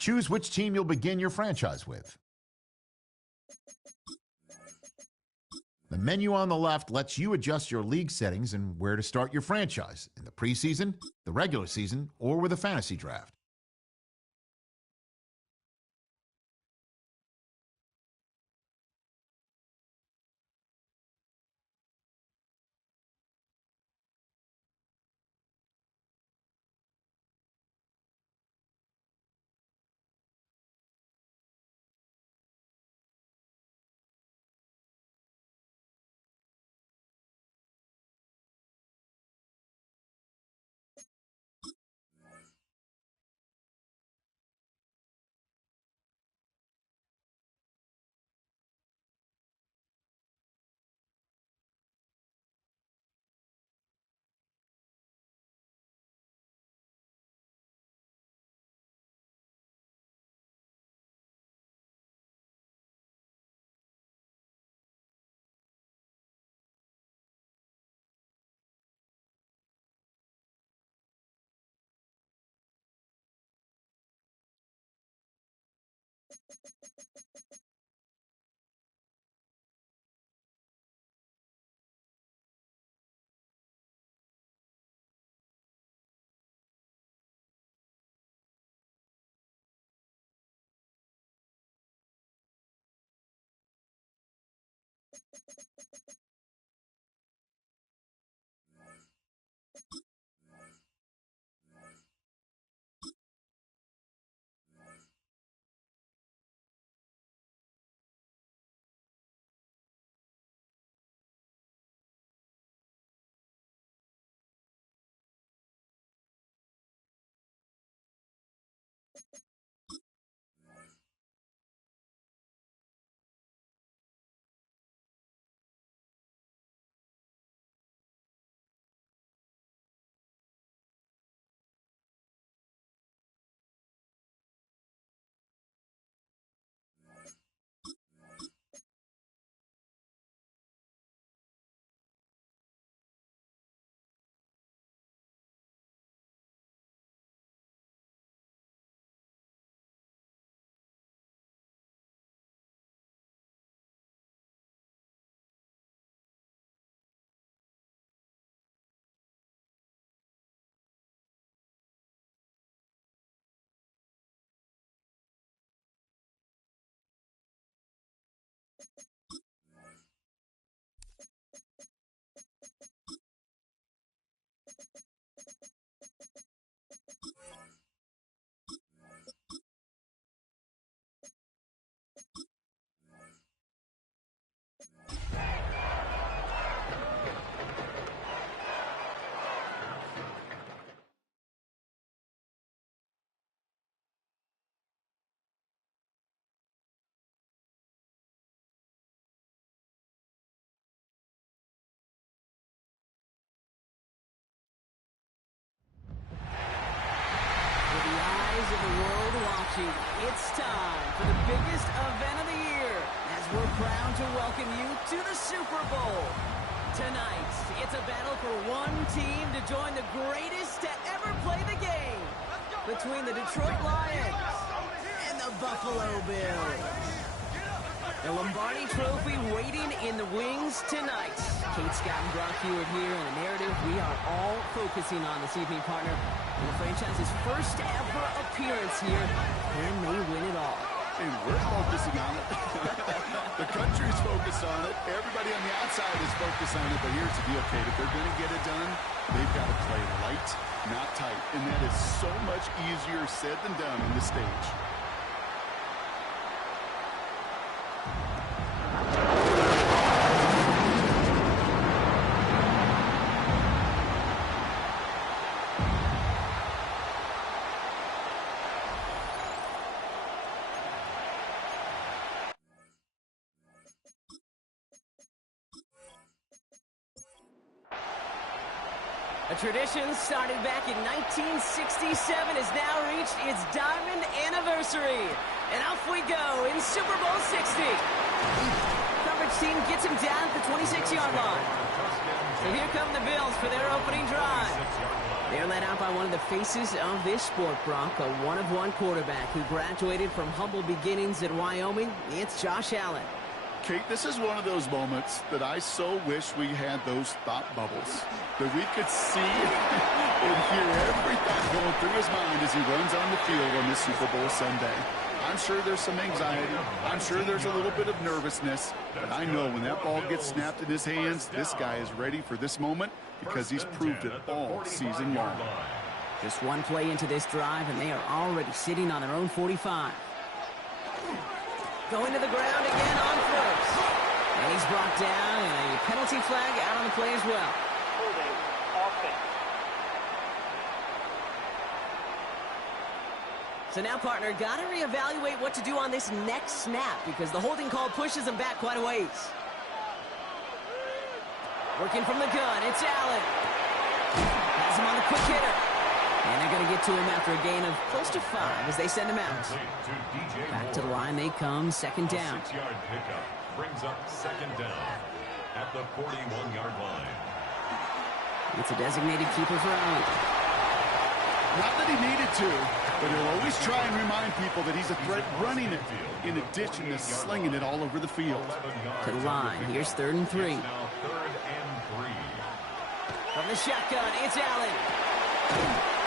Choose which team you'll begin your franchise with. The menu on the left lets you adjust your league settings and where to start your franchise, in the preseason, the regular season, or with a fantasy draft. It's time for the biggest event of the year as we're proud to welcome you to the Super Bowl. Tonight, it's a battle for one team to join the greatest to ever play the game between the Detroit Lions and the Buffalo Bills. The Lombardi Trophy waiting in the wings tonight. Kate Scott and Brock Hewitt here, and the narrative we are all focusing on this evening, partner. And the franchise's first ever appearance here. Can they win it all? And we're focusing on it. The country's focused on it. Everybody on the outside is focused on it. But here's the deal, Kate. If they're going to get it done, they've got to play light, not tight. And that is so much easier said than done on this stage. A tradition started back in 1967 has now reached its diamond anniversary. And off we go in Super Bowl 60. Coverage team gets him down at the 26-yard line. So here come the Bills for their opening drive. Their led out by one of the faces of this sport, Brock, a one-of-one quarterback who graduated from humble beginnings in Wyoming. It's Josh Allen. Kate, this is one of those moments that I so wish we had those thought bubbles, that we could see and hear every thought going through his mind as he runs on the field on this Super Bowl Sunday. I'm sure there's some anxiety. I'm sure there's a little bit of nervousness. But I know when that ball gets snapped in his hands, this guy is ready for this moment because he's proved it all season long. Just one play into this drive, and they are already sitting on their own 45. Going to the ground again on first. And he's brought down, and a penalty flag out on the play as well. Holding offense. So now, partner, got to reevaluate what to do on this next snap because the holding call pushes him back quite a ways. Working from the gun, it's Allen. Has him on the quick hitter. And they're going to get to him after a gain of close to 5 as they send him out. Back to the line they come, second down. 6-yard pickup brings up second down at the 41-yard line. It's a designated keeper for Allen. Not that he needed to, but he'll always try and remind people that he's a threat running it in addition to slinging it all over the field. To the line. Here's 3rd and 3. Now 3rd and 3. From the shotgun, it's Allen.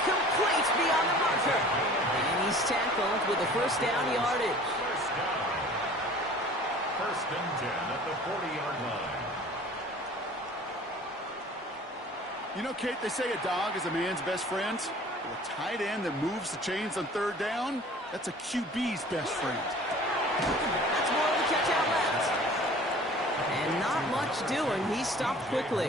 Complete beyond the marker. And he's tackled with the first down yardage. First down. 1st and 10 at the 40-yard line. You know, Kate, they say a dog is a man's best friend. Well, a tight end that moves the chains on 3rd down, that's a QB's best friend. That's more of the catch out left. And not much doing. He stopped quickly.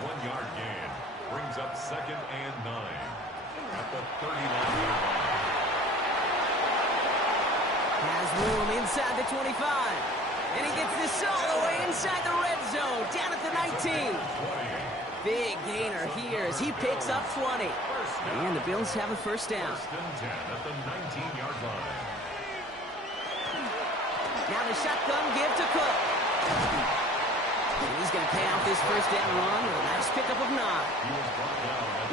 1-yard gain brings up 2nd and 9 at the 39-yard line. Has room inside the 25. And he gets this all the way inside the red zone. Down at the 19. Big gainer here as he picks up 20. And the Bills have a first down. 1st and 10 at the 19-yard line. Now the shotgun give to Cook. And he's going to pay off this first down run with a nice pickup of 9.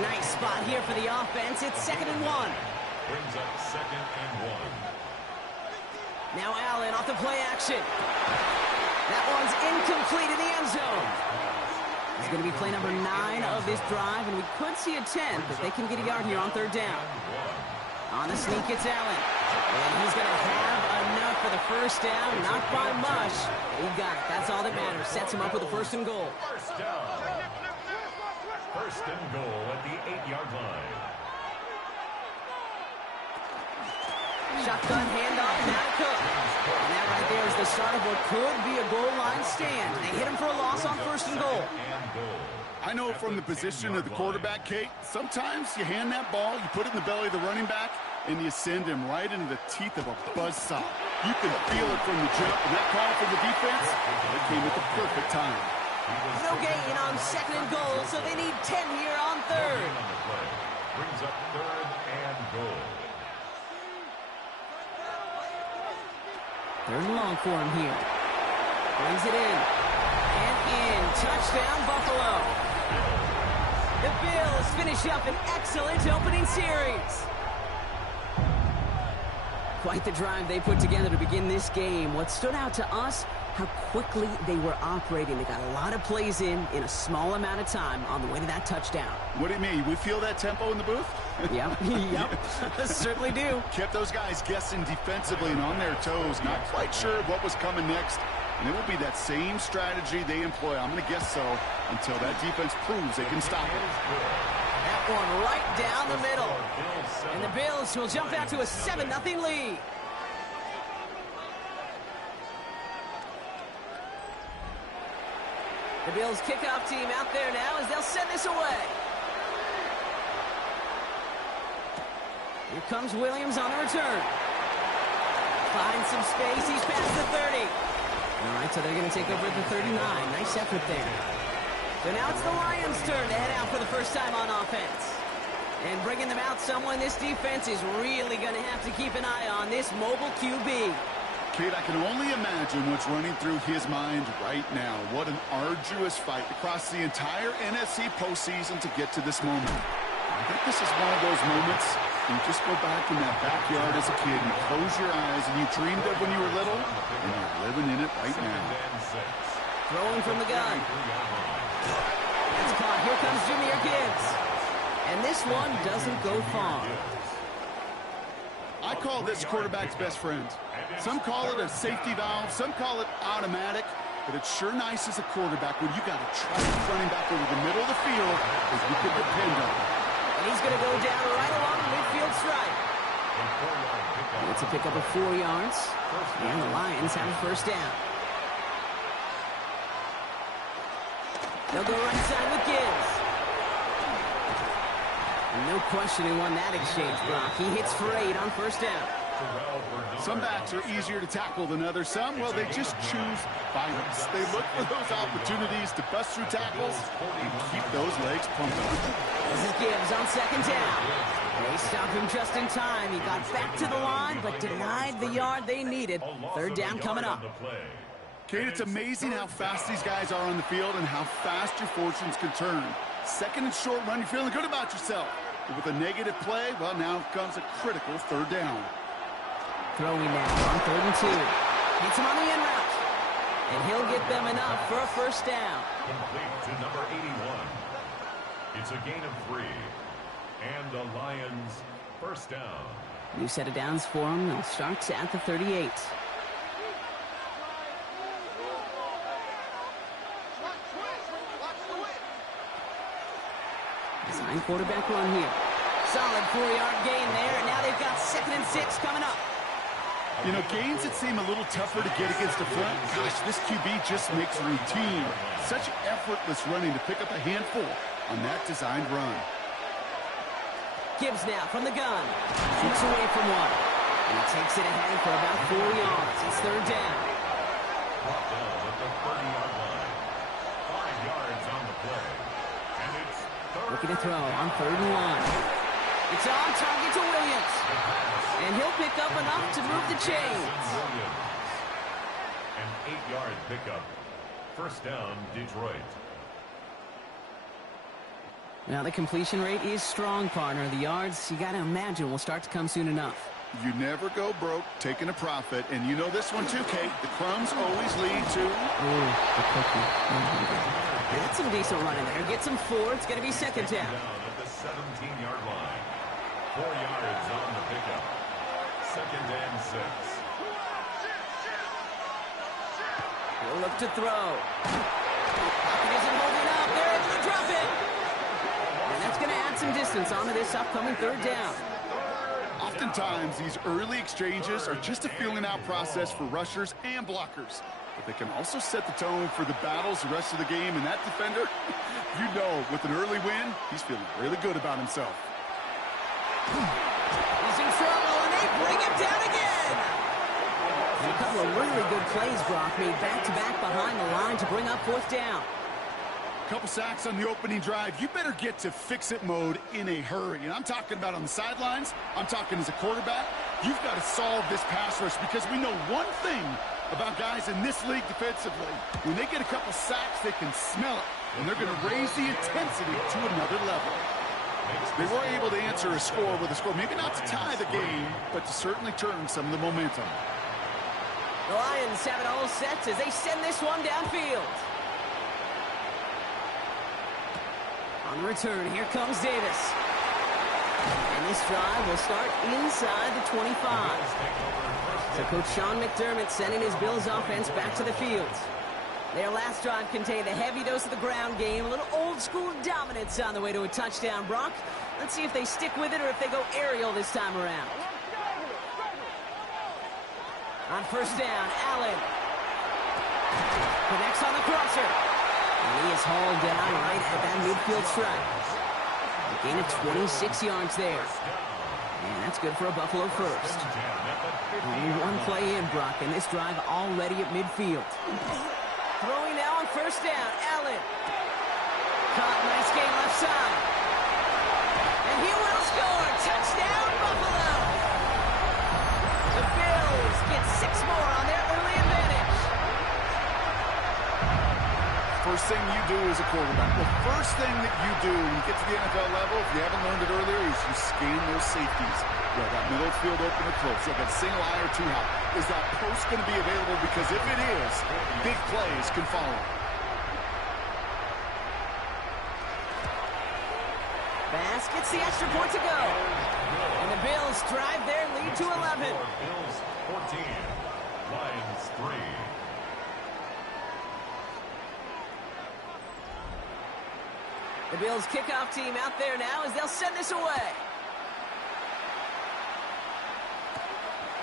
Nice spot here for the offense. It's 2nd and 1. Brings up 2nd and 1. Now Allen off the play action. That one's incomplete in the end zone. He's going to be play number 9 of this drive, and we could see a 10th if they can get a yard here on 3rd down. On the sneak, it's Allen. And he's going to have enough for the first down, not by much. He got it. That's all that matters. Sets him up with a 1st and goal. First down. 1st and goal at the 8-yard line. Shotgun handoff, now to Cook. And that right there is the start of what could be a goal line stand. They hit him for a loss on 1st and goal. I know from the position of the quarterback, Kate, sometimes you hand that ball, you put it in the belly of the running back, and you send him right into the teeth of a buzzsaw. You can feel it from the jump, and that call from the defense, it came at the perfect time. No gain on 2nd and goal, so they need 10 here on 3rd. Brings up 3rd and goal. 3rd and long for him here. Brings it in. And in. Touchdown, Buffalo. The Bills finish up an excellent opening series. Quite the drive they put together to begin this game. What stood out to us, how quickly they were operating. They got a lot of plays in a small amount of time on the way to that touchdown. What do you mean? We feel that tempo in the booth? Yep, certainly do. Kept those guys guessing defensively and on their toes, not quite sure what was coming next. And it will be that same strategy they employ, I'm going to guess so, until that defense proves they can stop it. That one right down the middle. And the Bills will jump out to a 7-0 lead. The Bills kickoff team out there now as they'll send this away. Here comes Williams on the return. Finds some space. He's past the 30. All right, so they're going to take over at the 39. Nice effort there. So now it's the Lions' turn to head out for the first time on offense. And bringing them out, someone this defense is really going to have to keep an eye on, this mobile QB. Kate, I can only imagine what's running through his mind right now. What an arduous fight across the entire NFC postseason to get to this moment. I think this is one of those moments you just go back in that backyard as a kid, you close your eyes, and you dreamed of when you were little, and you're living in it right now. Throwing from the gun. It's caught. Here comes Jahmyr Gibbs. And this one doesn't go far. I call this quarterback's best friend. Some call it a safety valve, some call it automatic, but it's sure nice as a quarterback when you got a trusted running back over the middle of the field that you can depend on. And he's going to go down right along the midfield stripe. It's a pickup of 4 yards, and the Lions have a first down. They'll go right side with Gibbs. No question who won that exchange, Brock. He hits for 8 on first down. Some backs are easier to tackle than others. Some, well, they just choose violence. They look for those opportunities to bust through tackles and keep those legs pumping. This is Gibbs on second down. They stop him just in time. He got back to the line, but denied the yard they needed. Third down coming up. Kate, it's amazing how fast these guys are on the field and how fast your fortunes can turn. Second and short run, you're feeling good about yourself. But with a negative play, well, now comes a critical third down. Throwing now on 3rd and 2. Hits him on the in route. And he'll get them enough for a first down. Complete to number 81. It's a gain of 3. And the Lions first down. New set of downs for them. They'll start at the 38. Design quarterback run here. Solid 4-yard gain there, and now they've got 2nd and 6 coming up. You know, gains that seem a little tougher to get against the front, gosh, this QB just makes routine. Such effortless running to pick up a handful on that designed run. Gibbs now from the gun. Shoots away from one. And he takes it ahead for about 4 yards. It's third down. Brought down at the 30-yard line. 5 yards on the play. And it's Looking to throw on 3rd and 1. It's on target to Williams. And he'll pick up enough to move the chains. An 8-yard pickup. First down, Detroit. Now the completion rate is strong, partner. The yards, you got to imagine, will start to come soon enough. You never go broke taking a profit, and you know this one too, Kate. The crumbs always lead to... Ooh, the cookie. That's some decent running there. Gets him 4. It's going to be second down. Down at the 17-yard line. 4 yards on the pickup. 2nd and 6. He'll look to throw. He isn't holding up. They're able to drop it. And that's going to add some distance onto this upcoming third down. Oftentimes, these early exchanges are just a feeling-out process for rushers and blockers. But they can also set the tone for the battles the rest of the game. And that defender, you know, with an early win, he's feeling really good about himself. He's in trouble, and they bring him down again. And a couple of really good plays, Brock, made back-to-back behind the line to bring up 4th down. Couple sacks on the opening drive. You better get to fix-it mode in a hurry. And I'm talking about on the sidelines. I'm talking as a quarterback. You've got to solve this pass rush because we know one thing about guys in this league defensively. When they get a couple sacks, they can smell it. And they're going to raise the intensity to another level. They were able to answer a score with a score. Maybe not to tie the game, but to certainly turn some of the momentum. The Lions have it all set as they send this one downfield. On the return, here comes Davis. And this drive will start inside the 25. So Coach Sean McDermott sending his Bills offense back to the field. Their last drive contained a heavy dose of the ground game, a little old-school dominance on the way to a touchdown. Brock, let's see if they stick with it or if they go aerial this time around. On first down, Allen connects on the crosser. And he is hauled down right at that midfield stripe. A gain of 26 yards there. And that's good for a Buffalo first. Only one play in, Brock, and this drive already at midfield. Throwing now on first down, Allen. Caught, nice game left side. And he will score. Touchdown, Buffalo. The Bills get 6 more on first thing you do as a quarterback. The first thing that you do when you get to the NFL level, if you haven't learned it earlier, is you scan those safeties. You got middle of the field open or close. You got single high or two high. Is that post going to be available? Because if it is, big plays can follow. Bass gets the extra point to go. And the Bills drive their lead to 11. Bills 14, Lions 3. The Bills kickoff team out there now as they'll send this away.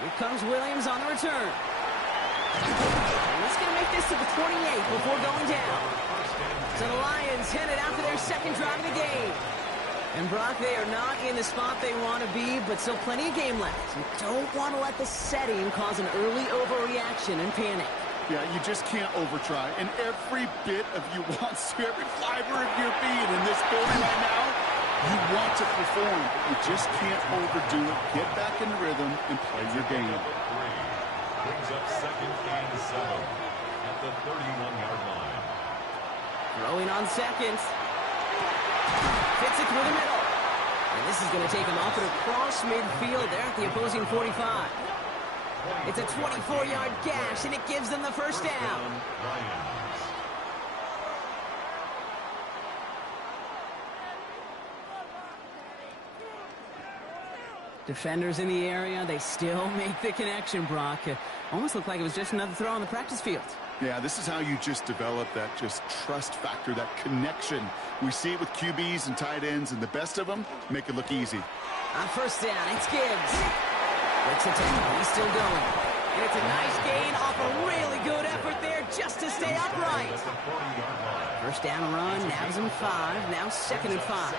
Here comes Williams on the return. And he's going to make this to the 28 before going down. So the Lions headed out to their second drive of the game. And Brock, they are not in the spot they want to be, but still plenty of game left. You don't want to let the setting cause an early overreaction and panic. Yeah, you just can't overtry. And every bit of you wants to, every fiber of your being in this building right now, you want to perform. You just can't overdo it. Get back in the rhythm and play your game. Brings up second and 7 at the 31-yard line. Throwing on second. Fits it through the middle. And this is going to take him off and across midfield there at the opposing 45. It's a 24-yard gash, and it gives them the first down. Defenders in the area, they still make the connection, Brock. It almost looked like it was just another throw on the practice field. Yeah, this is how you just develop that just trust factor, that connection. We see it with QBs and tight ends, and the best of them make it look easy. On first down, it's Gibbs. Breaks it down, he's still going. And it's a nice gain off a really good effort there just to stay upright. First down run, nabs him 5, now second and 5.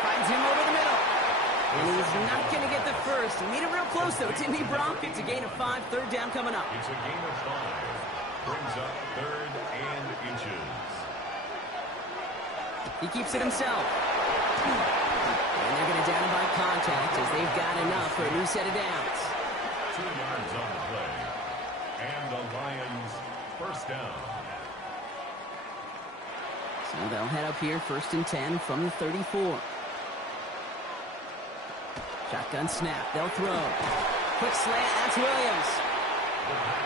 Finds him over the middle. And he's not going to get the first. He made it real close, though. Didn't he, Brock? It's a gain of 5, third down coming up. It's a gain of 5. Brings up third and inches. He keeps it himself. And they're going to down by contact as they've got enough for a new set of downs. 2 yards on the play. And the Lions first down. So they'll head up here first and 10 from the 34. Shotgun snap. They'll throw. Quick slant. That's Williams.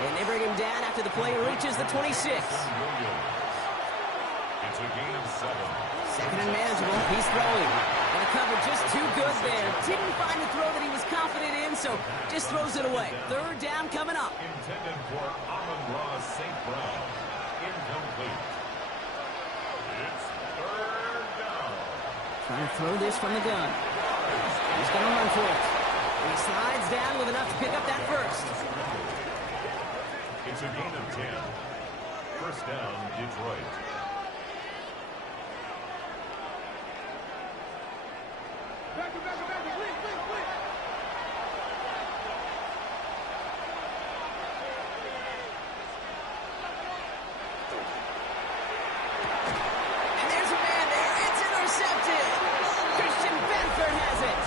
And they bring him down after the play reaches the 26. It's a gain of 7. Second and manageable. He's throwing. And the cover just too good there. Didn't find the throw that he was confident in, so just throws it away. Third down coming up. Intended for Amon-Ra St. Brown. Incomplete. It's third down. Trying to throw this from the gun. He's going to run for it. And he slides down with enough to pick up that first. It's a gain of 10. First down, Detroit. And there's a man there. It's intercepted. Christian Benford has it.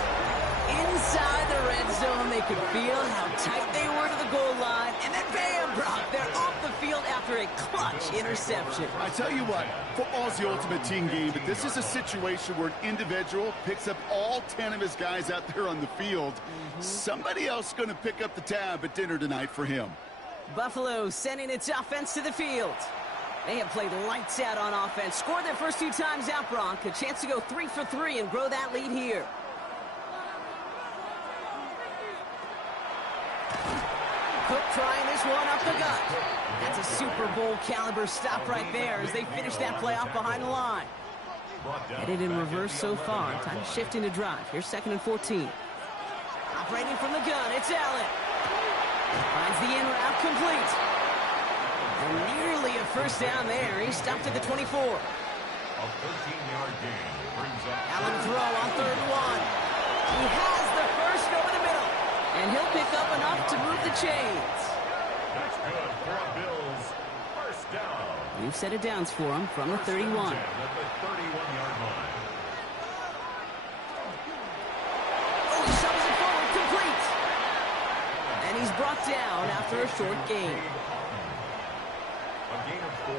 Inside the red zone, they could feel how tight they were to the goal line. And then bam, Brock, they're off the field after a clutch interception. I tell you what, football's the ultimate team game, but this is a situation where an individual picks up all 10 of his guys out there on the field. Somebody else is going to pick up the tab at dinner tonight for him. Buffalo sending its offense to the field. They have played lights out on offense. Scored their first 2 times out, Brock. A chance to go 3 for 3 and grow that lead here. Cook trying this one up the gut. That's a Super Bowl caliber stop right there as they finish that play off behind the line. Headed in reverse so far. Time to shift into drive. Here's second and 14. Operating from the gun, it's Allen. Finds the in route complete. And nearly a first down there. He stopped at the 24. A 13-yard gain brings up Allen throw on third and 1. He has the first over the middle. And he'll pick up enough to move the chains. That's good for Bills. First down. New set of downs for him from the 31. At the 31-yard line. Oh, he shovels it forward, complete. And he's brought down after a short gain. A gain of 4.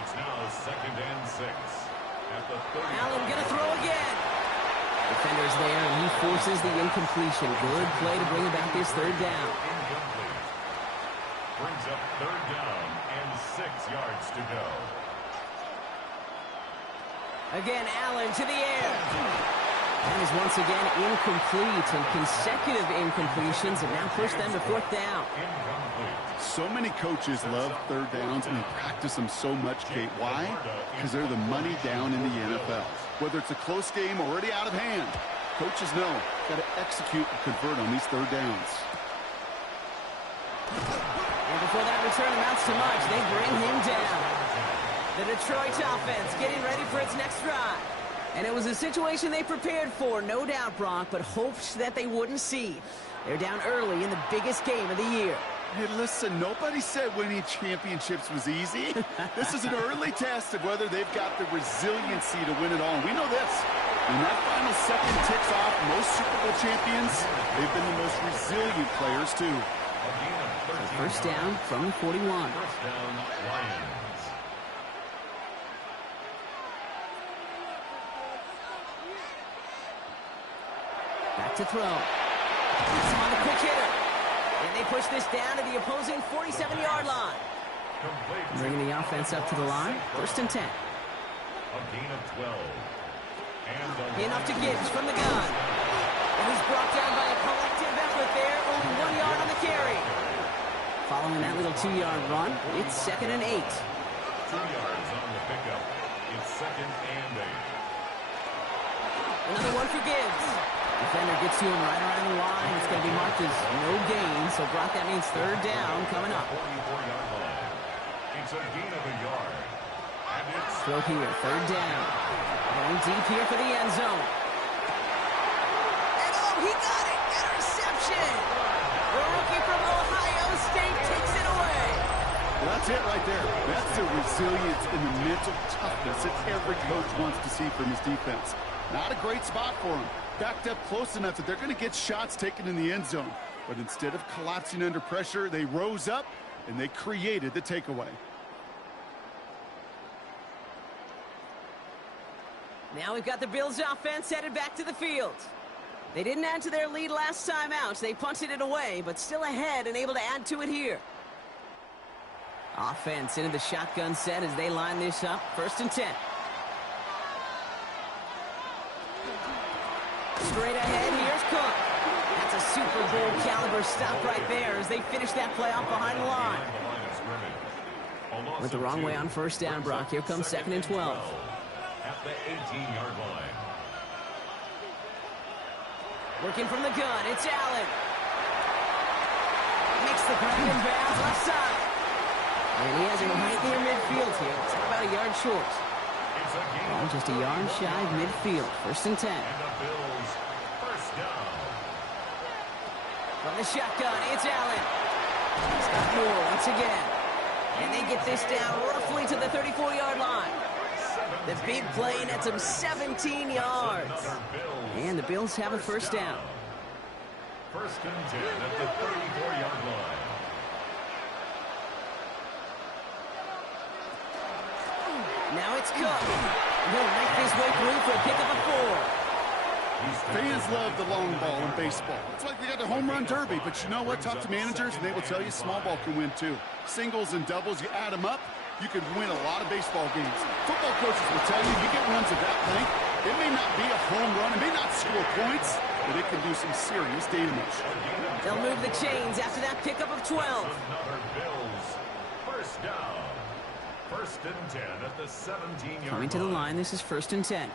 It's now 2nd and 6. At the 30. Allen gonna throw again. Defender's there, and he forces the incompletion. Good play to bring about this 3rd down. Incomplete. Brings up 3rd down and 6 yards to go. Again, Allen to the air. That is once again incomplete, and consecutive incompletions have now pushed them to 4th down. So many coaches love 3rd downs, and they practice them so much, Kate. Why? Because they're the money down in the NFL. Whether it's a close game or already out of hand, coaches know got to execute and convert on these 3rd downs. And before that return amounts to much, they bring him down. The Detroit offense getting ready for its next drive. And it was a situation they prepared for, no doubt, Brock, but hoped that they wouldn't see. They're down early in the biggest game of the year. Hey, listen, nobody said winning championships was easy. This is an early test of whether they've got the resiliency to win it all. And we know this. When that final second ticks off, most Super Bowl champions, they've been the most resilient players, too. First down from the 41. First down, Lions. Back to throw. On the quick hitter. And they push this down to the opposing 47-yard line. Bringing the offense up to the line. 1st and 10. A gain of 12. Enough to Gibbs from the gun. And he's brought down by a collective effort there. Only 1 yard on the carry. Following that little 2-yard run, it's 2nd and 8. 2 yards on the pickup. It's 2nd and 8. Another one for Gibbs. Defender gets to him right around the line. It's going to be marked as no gain. So, Brock, that means 3rd down coming up. 44-yard line. It's a gain of a yard. And it's Throw here, 3rd down. Going deep here for the end zone. And oh, he got it! Interception! The rookie from Ohio State takes it away. Well, that's it right there. That's the resilience and the mental toughness that every coach wants to see from his defense. Not a great spot for him. Backed up close enough that they're going to get shots taken in the end zone. But instead of collapsing under pressure, they rose up and they created the takeaway. Now we've got the Bills offense headed back to the field. They didn't add to their lead last time out. They punted it away, but still ahead and able to add to it here. Offense into the shotgun set as they line this up. 1st and 10. Straight ahead, here's Cook. That's a Super Bowl caliber stop right there as they finish that play off behind the line. Went the wrong way on 1st down, Brock. Here comes 2nd and 12. At the 18-yard line. Working from the gun, it's Allen. Makes the grab and bounds left side. And he has it right near midfield here. It's about a yard short. Oh, just a yard shy of midfield. 1st and 10. And the Bills, 1st down. From the shotgun, it's Allen. He's got more once again. And they get this down roughly to the 34-yard line. The big play nets him 17 yards. And the Bills have a 1st down. 1st and 10 at the 34-yard line. Now it's Cook. He'll make his way through for a pickup of 4. Fans love the long ball in baseball. It's like they got the home run derby, but you know what? Talk to managers, and they will tell you small ball can win too. Singles and doubles, you add them up, you can win a lot of baseball games. Football coaches will tell you, you get runs of that length, it may not be a home run, it may not score points, but it can do some serious damage. They'll move the chains after that pickup of 12. Another Bills, 1st down. 1st and 10 at the 17-yard line. Coming to the line, this is 1st and 10.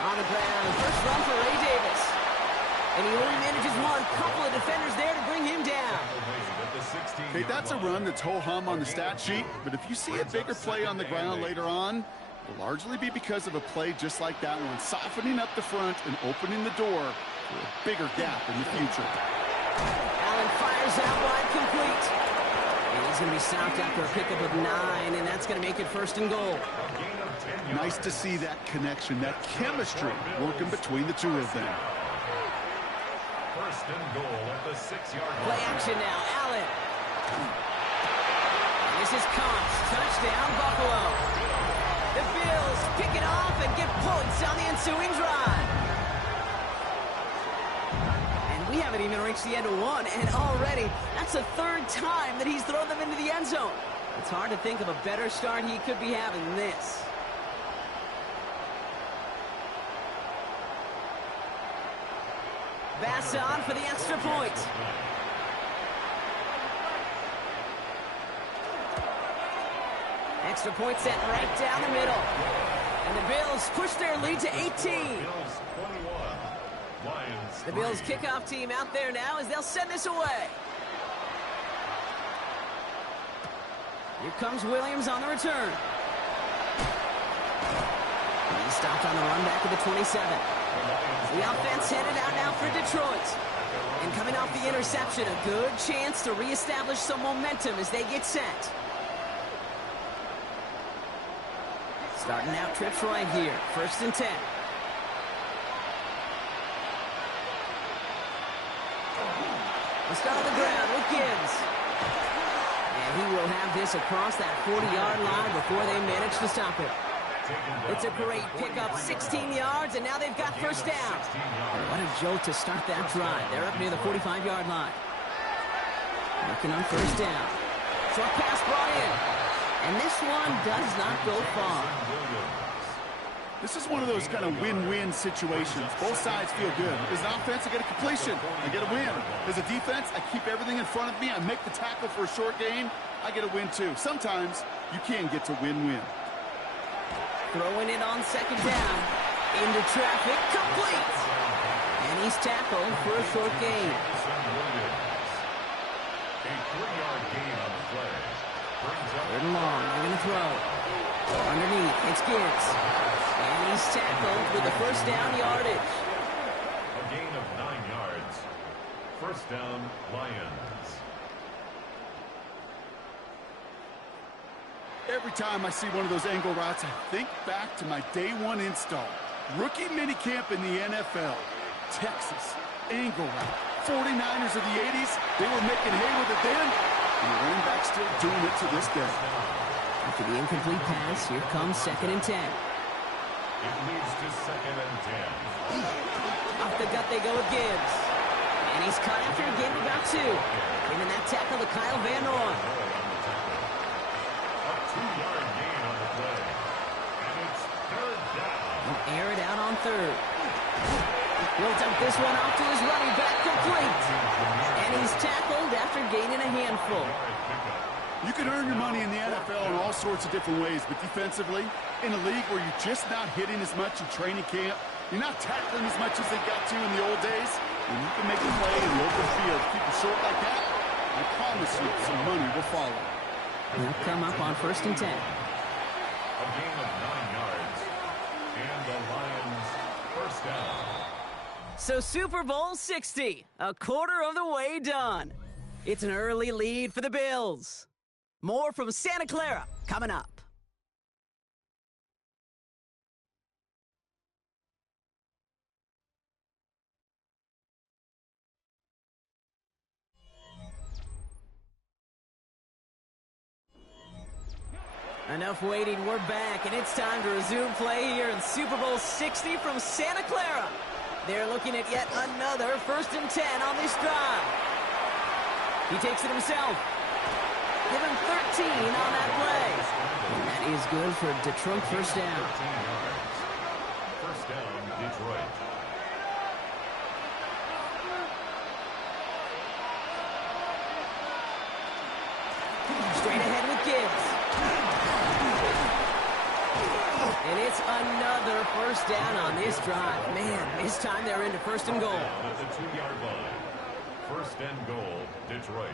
On the ground, 1st run for Ray Davis. And he only manages one. Couple of defenders there to bring him down. Okay, that's a run that's ho-hum on the stat sheet, but if you see a bigger play on the ground later on, it'll largely be because of a play just like that one, softening up the front and opening the door for a bigger gap in the future. Allen fires out wide, complete. And he's going to be stopped after a pickup of 9, and that's going to make it 1st and goal. Nice to see that connection, that chemistry working between the two of them. 1st and goal at the 6-yard line. Play action now, Allen. And this is Cox, touchdown Buffalo. The Bills kick it off and get points on the ensuing drive. And we haven't even reached the end of one, and already that's the 3rd time that he's thrown them into the end zone. It's hard to think of a better start he could be having than this. Bass on for the extra point. Extra point set right down the middle. And the Bills push their lead to 18. The Bills kickoff team out there now as they'll send this away. Here comes Williams on the return. He's stopped on the run back of the 27. The offense headed out now for Detroit. And coming off the interception, a good chance to reestablish some momentum as they get set. Starting out trips right here. 1st and 10. We'll start on the ground with Gibbs. And he will have this across that 40-yard line before they manage to stop it. It's a great pickup, 16 yards, and now they've got 1st down. What a jolt to start that drive. They're up near the 45-yard line. Looking on 1st down. Short pass brought in. And this one does not go far. This is one of those kind of win-win situations. Both sides feel good. As an offense, I get a completion. I get a win. As a defense, I keep everything in front of me. I make the tackle for a short gain. I get a win, too. Sometimes you can get to win-win. Throwing it on 2nd down. Into traffic, complete. And he's tackled for a short gain. A 3-yard gain on the play. 3rd and long, they're going to throw. Underneath, it's Gibbs. And he's tackled with the 1st down yardage. A gain of 9 yards. 1st down, Lions. Every time I see one of those angle routes, I think back to my day 1 install. Rookie minicamp in the NFL. Texas, angle route. 49ers of the 80s, they were making hay with it then, and the running back still doing it to this day. After the incomplete pass, here comes 2nd and 10. It leads to 2nd and 10. Off the gut they go with Gibbs. And he's caught after a gain of about 2. Giving that tackle to Kyle Van Noy. A 2-yard gain on the play. And it's 3rd down. He'll air it out on 3rd. He'll dump this one off to his running back, complete. And he's tackled after gaining a handful. You can earn your money in the NFL in all sorts of different ways, but defensively, in a league where you're just not hitting as much in training camp, you're not tackling as much as they got to in the old days, and you can make a play in the open field. Keep it short like that, I promise you some money will follow. They'll come up on 1st and 10. A gain of 9 yards. And the Lions 1st down. So Super Bowl 60, a quarter of the way done. It's an early lead for the Bills. More from Santa Clara coming up. Enough waiting, we're back, and it's time to resume play here in Super Bowl 60 from Santa Clara. They're looking at yet another 1st and 10 on this drive. He takes it himself. Give him 13 on that play. And that is good for Detroit 1st down. 13 yards. 1st down, Detroit. Straight ahead with Gibbs. And it's another 1st down on this drive. Man, this time they're into 1st and goal. At the 2-yard line. 1st and goal, Detroit.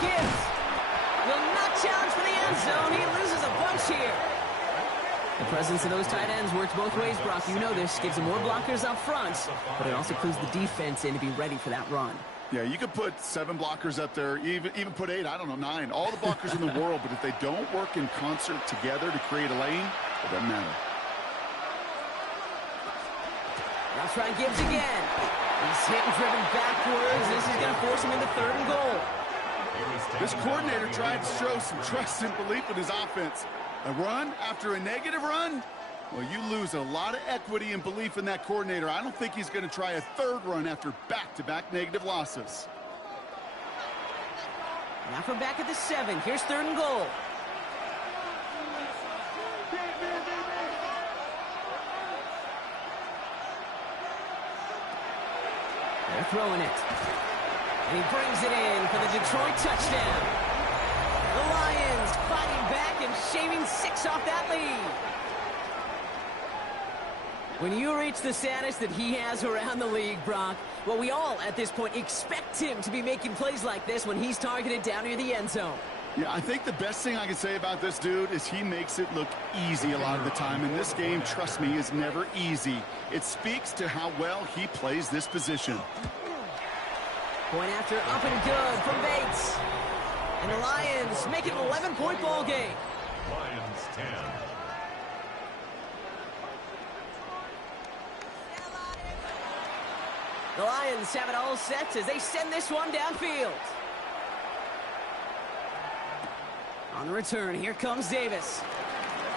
Gibbs will not challenge for the end zone. He loses a bunch here. The presence of those tight ends works both ways, Brock. You know this. Gives them more blockers up front, but it also clues the defense in to be ready for that run. Yeah, you could put 7 blockers up there, even put 8, I don't know, 9. All the blockers in the world, but if they don't work in concert together to create a lane, it doesn't matter. Now try Gibbs again. He's hit and driven backwards. This is going to force him into 3rd and goal. This coordinator tried to show some trust and belief in his offense. A run after a negative run? Well, you lose a lot of equity and belief in that coordinator. I don't think he's going to try a 3rd run after back-to-back negative losses. Now from back at the 7. Here's 3rd and goal. They're throwing it. And he brings it in for the Detroit touchdown. The Lions fighting back and shaving 6 off that lead. When you reach the status that he has around the league, Brock, well, we all at this point expect him to be making plays like this when he's targeted down near the end zone. Yeah, I think the best thing I can say about this dude is he makes it look easy a lot of the time. And this game, trust me, is never easy. It speaks to how well he plays this position. Point after up and good from Bates. And the Lions make it an 11-point ball game. Lions 10. The Lions have it all set as they send this one downfield. On the return, here comes Davis.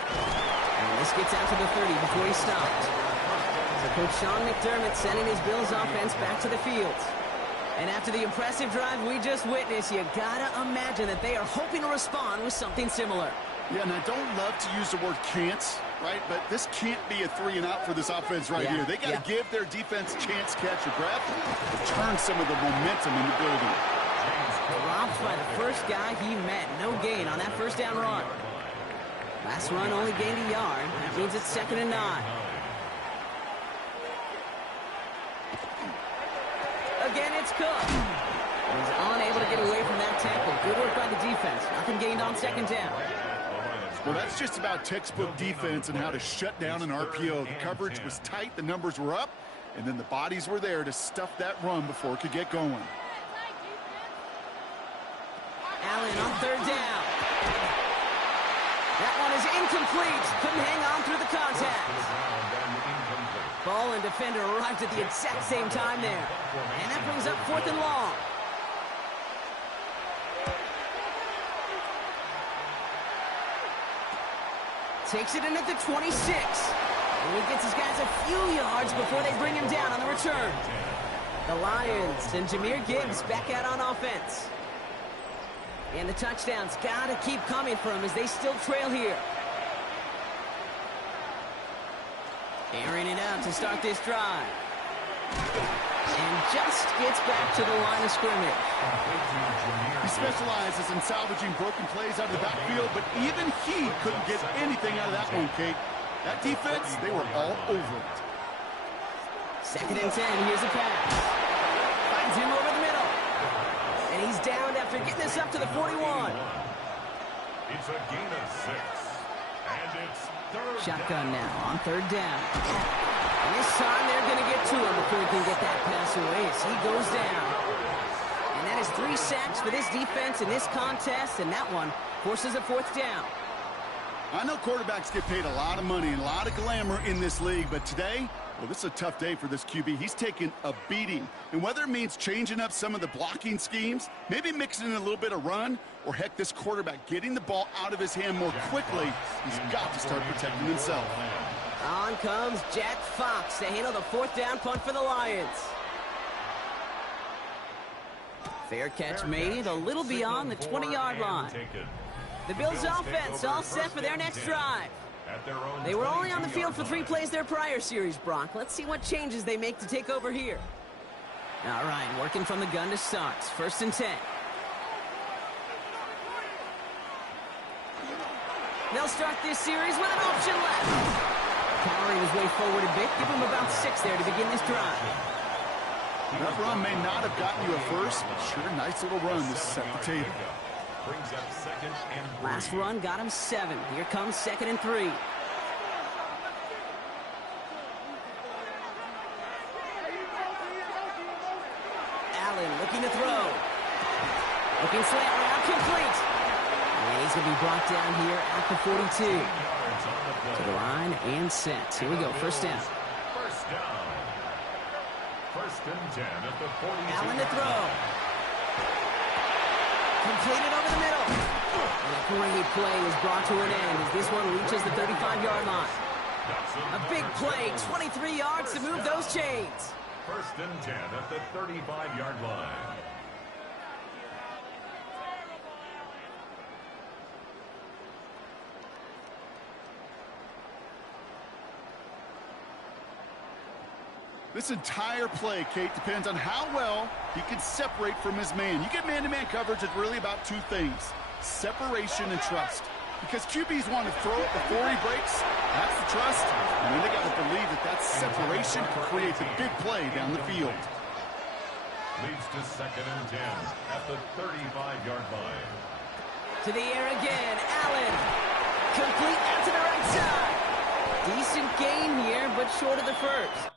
And this gets out to the 30 before he stopped. So Coach Sean McDermott sending his Bills offense back to the field. And after the impressive drive we just witnessed, you gotta imagine that they are hoping to respond with something similar. Yeah, and I don't love to use the word can't, right? But this can't be a 3 and out for this offense right here. They got to give their defense a chance to catch a breath to turn some of the momentum in the building. Dropped by the first guy he met. No gain on that first down run. Last run only gained a yard. That means it's 2nd and 9. Again, it's Cook. He's unable to get away from that tackle. Good work by the defense. Nothing gained on 2nd down. Well, that's just about textbook defense and how to shut down an RPO. The coverage was tight, the numbers were up, and then the bodies were there to stuff that run before it could get going. Allen on 3rd down. That one is incomplete. Couldn't hang on through the contact. Ball and defender arrived at the exact same time there. And that brings up 4th and long. Takes it in at the 26. And he gets his guys a few yards before they bring him down on the return. The Lions and Jahmyr Gibbs back out on offense. And the touchdowns got to keep coming for him as they still trail here. Airing it out to start this drive. And just gets back to the line of scrimmage. He specializes in salvaging broken plays out of the backfield, but even he couldn't get anything out of that one, Kate. That defense, they were all over it. 2nd and 10, here's a pass. Finds him over the middle. And he's down after getting this up to the 41. It's a gain of 6. And it's 3rd Shotgun now on 3rd down. And this time they're going to get to him before he can get that pass away as he goes down. And that is 3 sacks for this defense in this contest, and that one forces a 4th down. I know quarterbacks get paid a lot of money and a lot of glamour in this league, but today, well, this is a tough day for this QB. He's taken a beating. And whether it means changing up some of the blocking schemes, maybe mixing in a little bit of run, or heck, this quarterback getting the ball out of his hand more quickly, he's got to start protecting himself. On comes Jack Fox to handle the 4th down punt for the Lions. Fair catch made a little beyond the 20-yard line. The Bills offense all set for their next drive. They were only on the field for 3 plays their prior series, Brock. Let's see what changes they make to take over here. All right, working from the gun to start. 1st and 10. They'll start this series with an option left. Powering his way forward a bit. Give him about 6 there to begin this drive. That run may not have gotten you a first, but sure, nice little run to set the table. Brings up 2nd and 3. Last run got him 7. Here comes 2nd and 3. Looking slant route complete. And he's going to be brought down here at the 42. To the line and set. Here we go, first down. First down. First and 10 at the 42. Allen to throw. Completed over the middle. And a great play is brought to an end as this one reaches the 35-yard line. A big play, 23 yards to move those chains. First and 10 at the 35-yard line. This entire play, Kate, depends on how well he can separate from his man. You get man-to-man coverage, it's really about two things, separation and trust. Because QBs want to throw it before he breaks, that's the trust, and then they got to believe that that separation can create the big play down the field. Leads to second and 10 at the 35-yard line. To the air again, Allen. Complete out to the right side. Decent gain here, but short of the first.